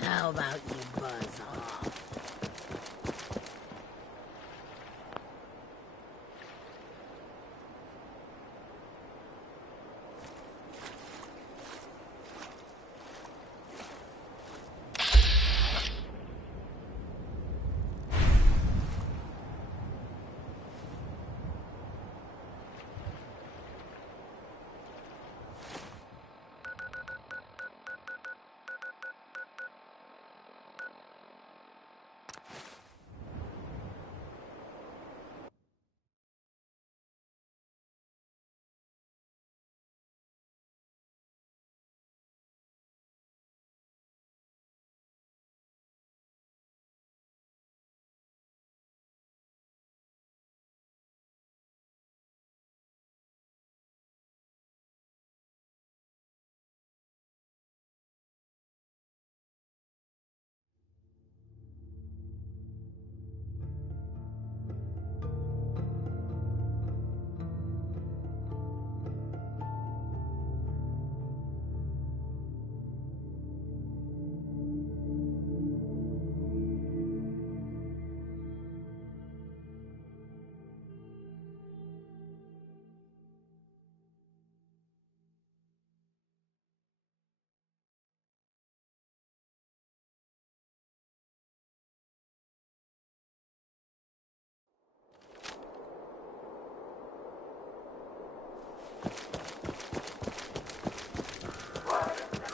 How about you buzz off?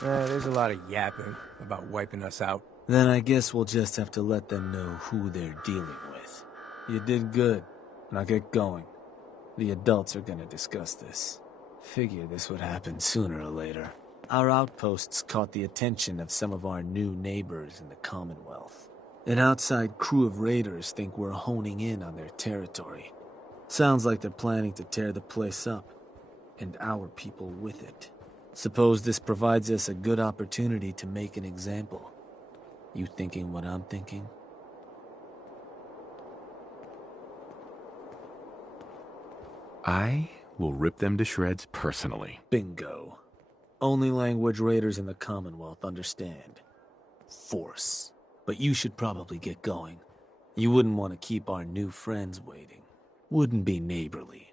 There's a lot of yapping about wiping us out. Then I guess we'll just have to let them know who they're dealing with. You did good. Now get going. The adults are gonna discuss this. Figure this would happen sooner or later. Our outposts caught the attention of some of our new neighbors in the Commonwealth. An outside crew of raiders think we're honing in on their territory. Sounds like they're planning to tear the place up, and our people with it. Suppose this provides us a good opportunity to make an example. You thinking what I'm thinking? I will rip them to shreds personally. Bingo. Only language raiders in the Commonwealth understand. Force. But you should probably get going. You wouldn't want to keep our new friends waiting. Wouldn't be neighborly.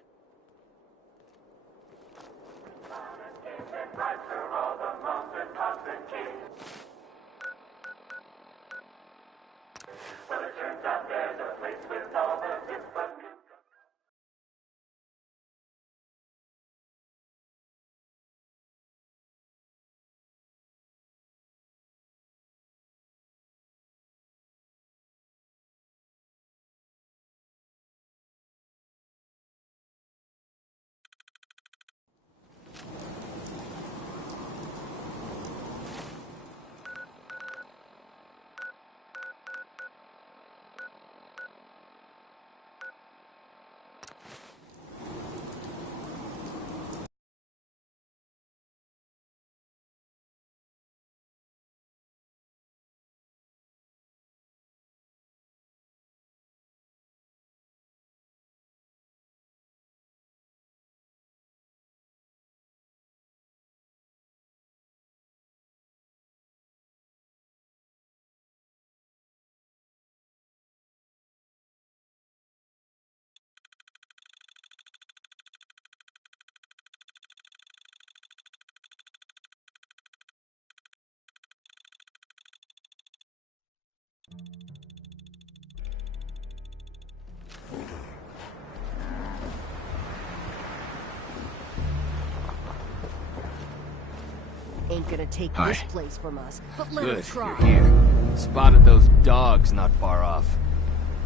Ain't gonna take Hi. this place from us, but let her Good, try. you're here. Spotted those dogs not far off.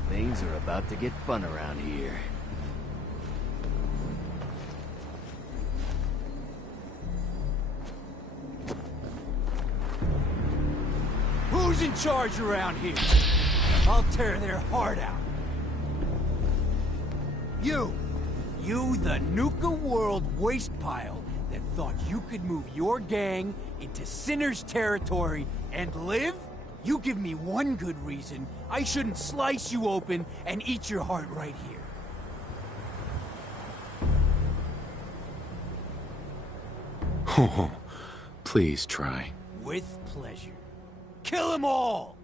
Things are about to get fun around here. Who's in charge around here? I'll tear their heart out. You the Nuka World waste pile that thought you could move your gang into Sinner's territory and live? You give me one good reason I shouldn't slice you open and eat your heart right here. Oh, please try. With pleasure. Kill them all!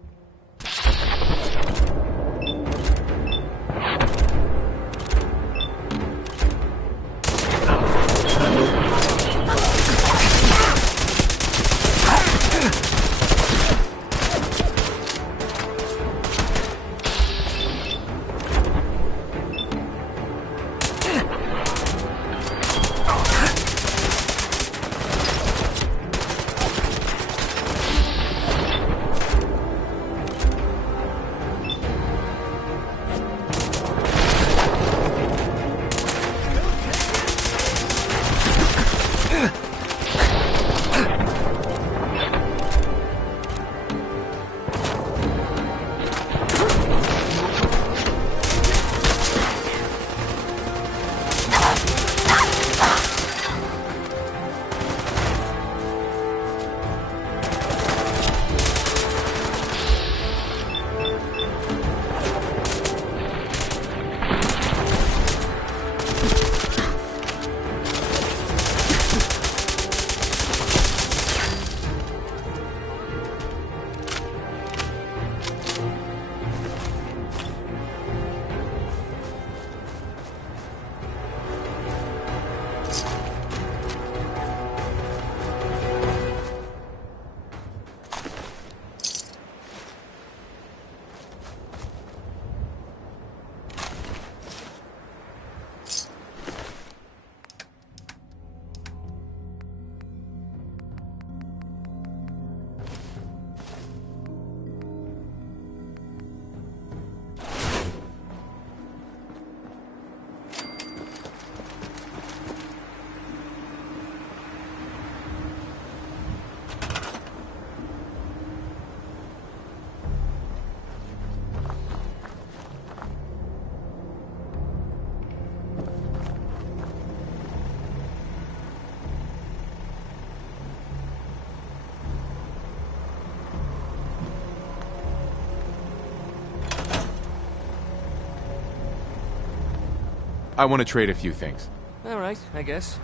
I want to trade a few things. All right, I guess.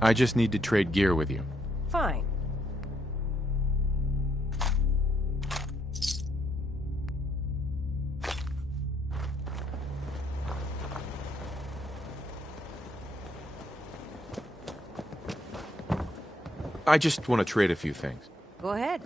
I just need to trade gear with you. Fine. I just want to trade a few things. Go ahead.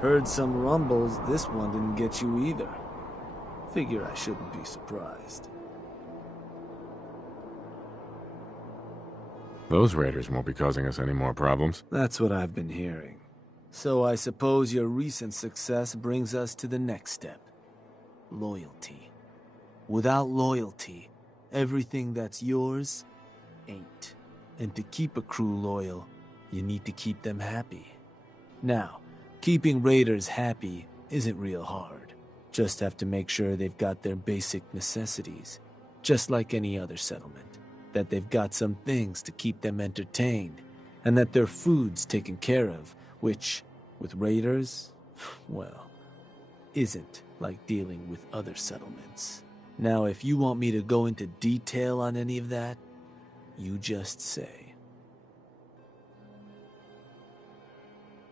Heard some rumbles this one didn't get you either. Figure I shouldn't be surprised. Those raiders won't be causing us any more problems. That's what I've been hearing. So I suppose your recent success brings us to the next step. Loyalty. Without loyalty, everything that's yours ain't. And to keep a crew loyal, you need to keep them happy. Now, keeping raiders happy isn't real hard. Just have to make sure they've got their basic necessities, just like any other settlement. That they've got some things to keep them entertained, and that their food's taken care of, which, with raiders, well, isn't like dealing with other settlements. Now, if you want me to go into detail on any of that, you just say.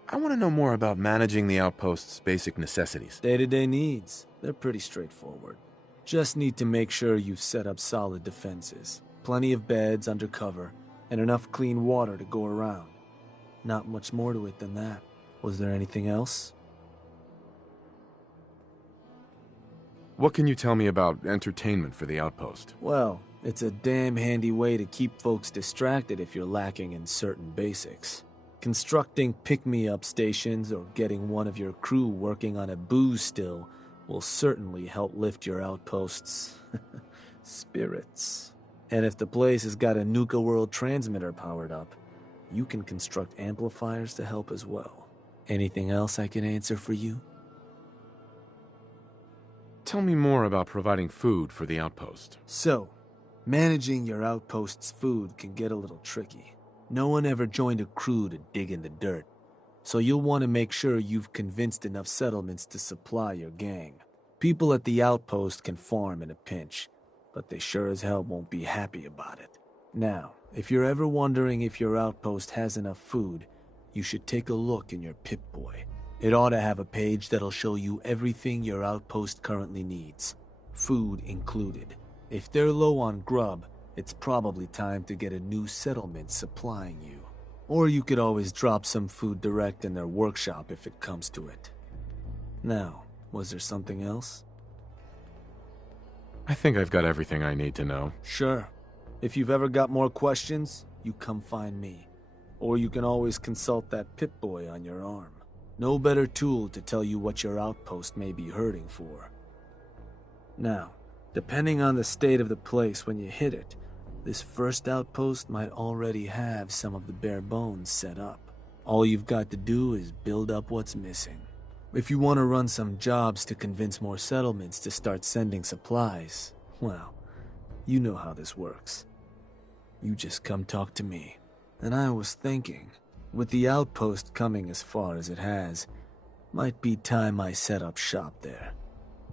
I want to know more about managing the outpost's basic necessities. Day-to-day needs. They're pretty straightforward. Just need to make sure you've set up solid defenses. Plenty of beds under cover, and enough clean water to go around. Not much more to it than that. Was there anything else? What can you tell me about entertainment for the outpost? Well, it's a damn handy way to keep folks distracted if you're lacking in certain basics. Constructing pick-me-up stations or getting one of your crew working on a booze still will certainly help lift your outpost's spirits. And if the place has got a Nuka World transmitter powered up, you can construct amplifiers to help as well. Anything else I can answer for you? Tell me more about providing food for the outpost. So, managing your outpost's food can get a little tricky. No one ever joined a crew to dig in the dirt, so you'll want to make sure you've convinced enough settlements to supply your gang. People at the outpost can farm in a pinch, but they sure as hell won't be happy about it. Now, if you're ever wondering if your outpost has enough food, you should take a look in your Pip-Boy. It ought to have a page that'll show you everything your outpost currently needs, food included. If they're low on grub, it's probably time to get a new settlement supplying you. Or you could always drop some food direct in their workshop if it comes to it. Now, was there something else? I think I've got everything I need to know. Sure. If you've ever got more questions, you come find me. Or you can always consult that Pip-Boy on your arm. No better tool to tell you what your outpost may be hurting for. Now, depending on the state of the place when you hit it, this first outpost might already have some of the bare bones set up. All you've got to do is build up what's missing. If you want to run some jobs to convince more settlements to start sending supplies, well, you know how this works. You just come talk to me. And I was thinking, with the outpost coming as far as it has, might be time I set up shop there.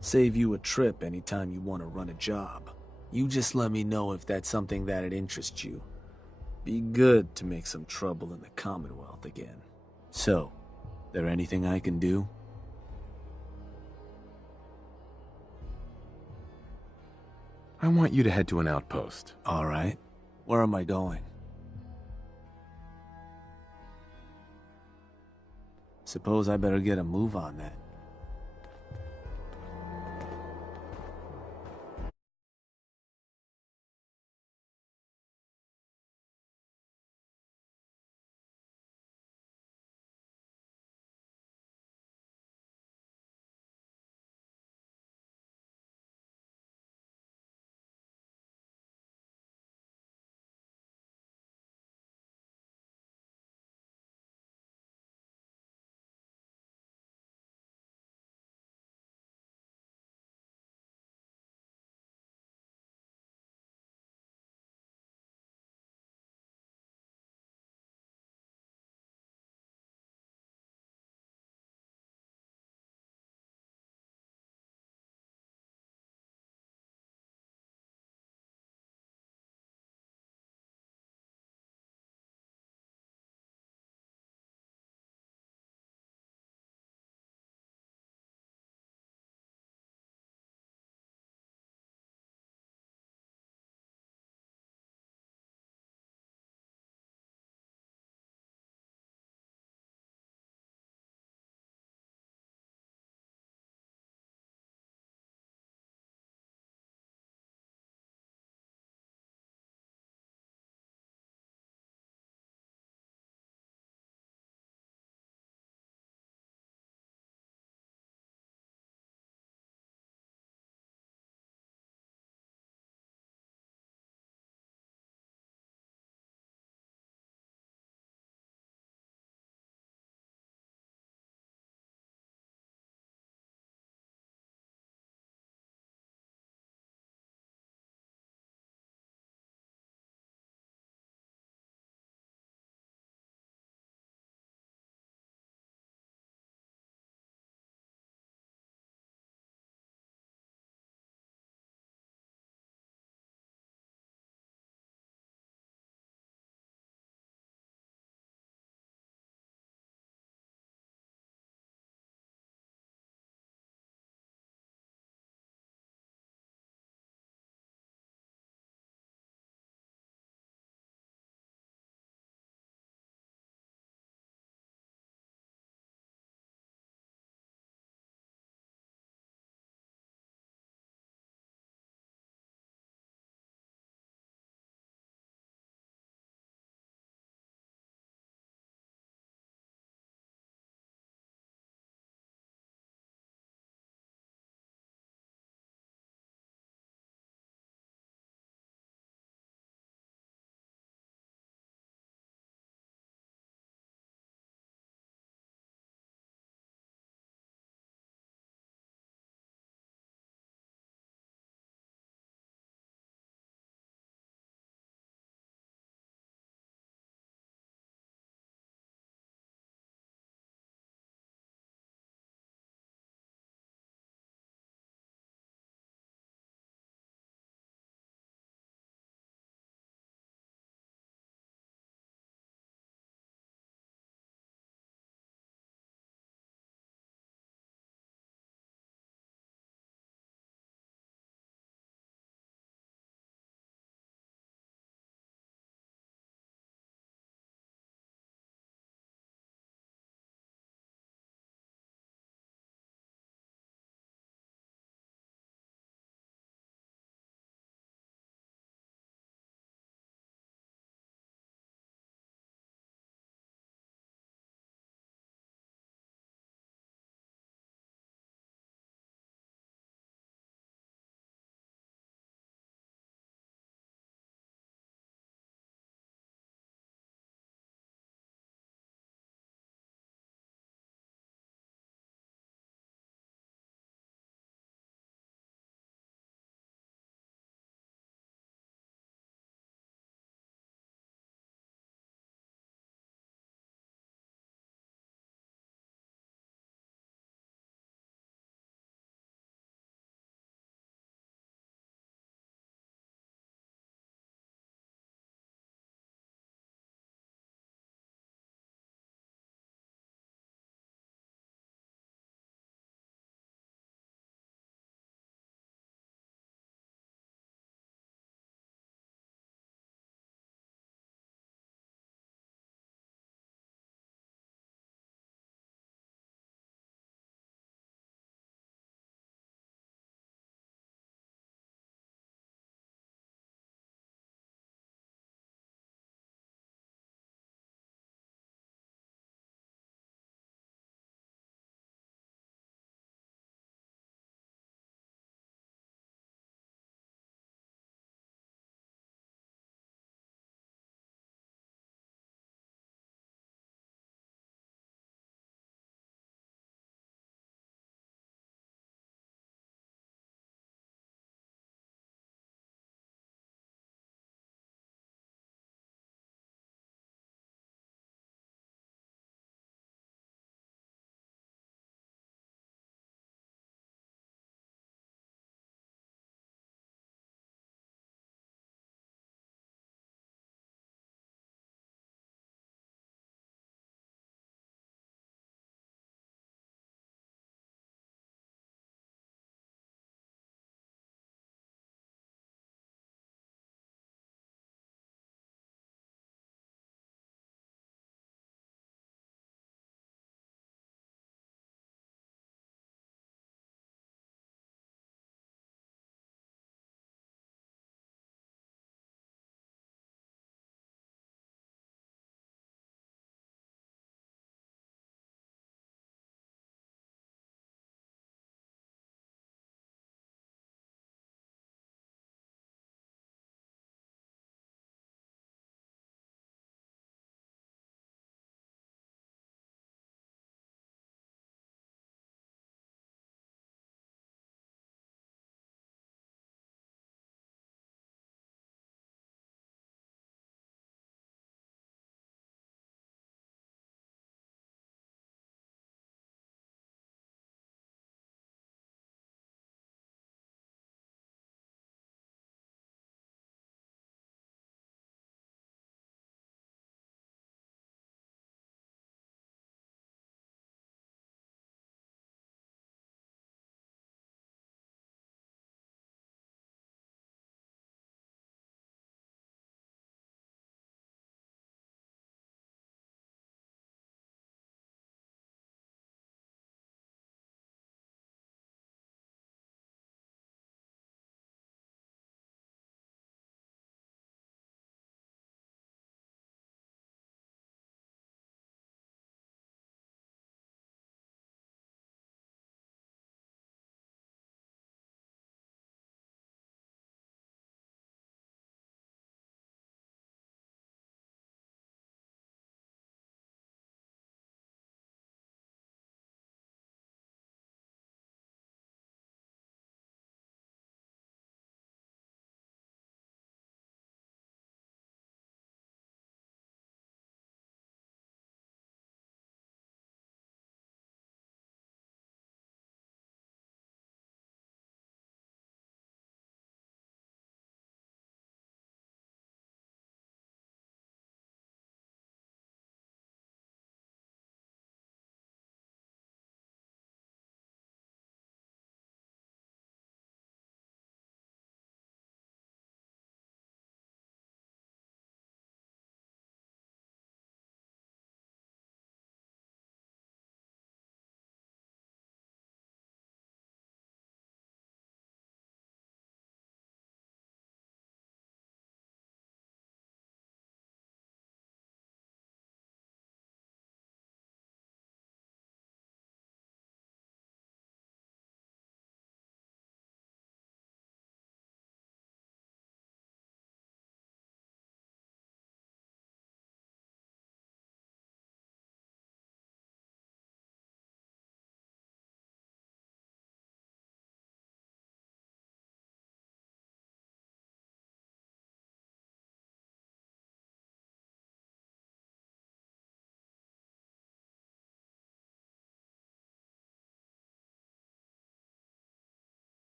Save you a trip anytime you want to run a job. You just let me know if that's something that'd interest you. Be good to make some trouble in the Commonwealth again. So, there anything I can do? I want you to head to an outpost. All right. Where am I going? Suppose I better get a move on that.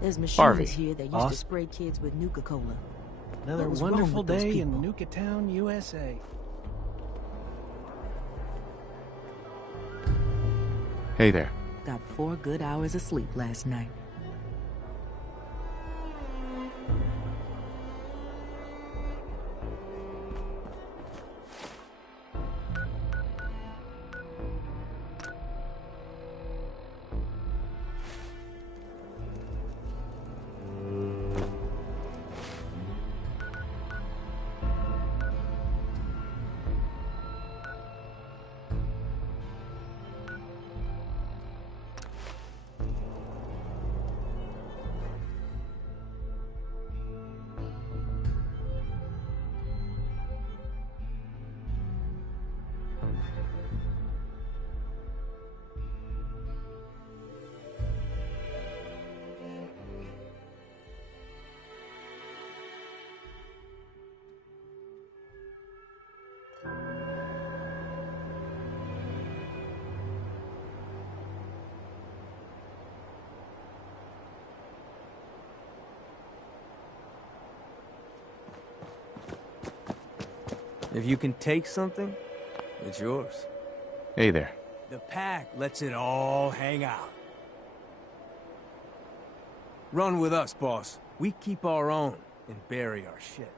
There's Harvey. machines here that used Boss? to spray kids with Nuka-Cola. Another What was wrong wonderful with those day in people? Nuka Town, USA. Hey there. Got 4 good hours of sleep last night. If you can take something, it's yours. Hey there. The pack lets it all hang out. Run with us, boss. We keep our own and bury our shit.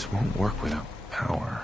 This won't work without power.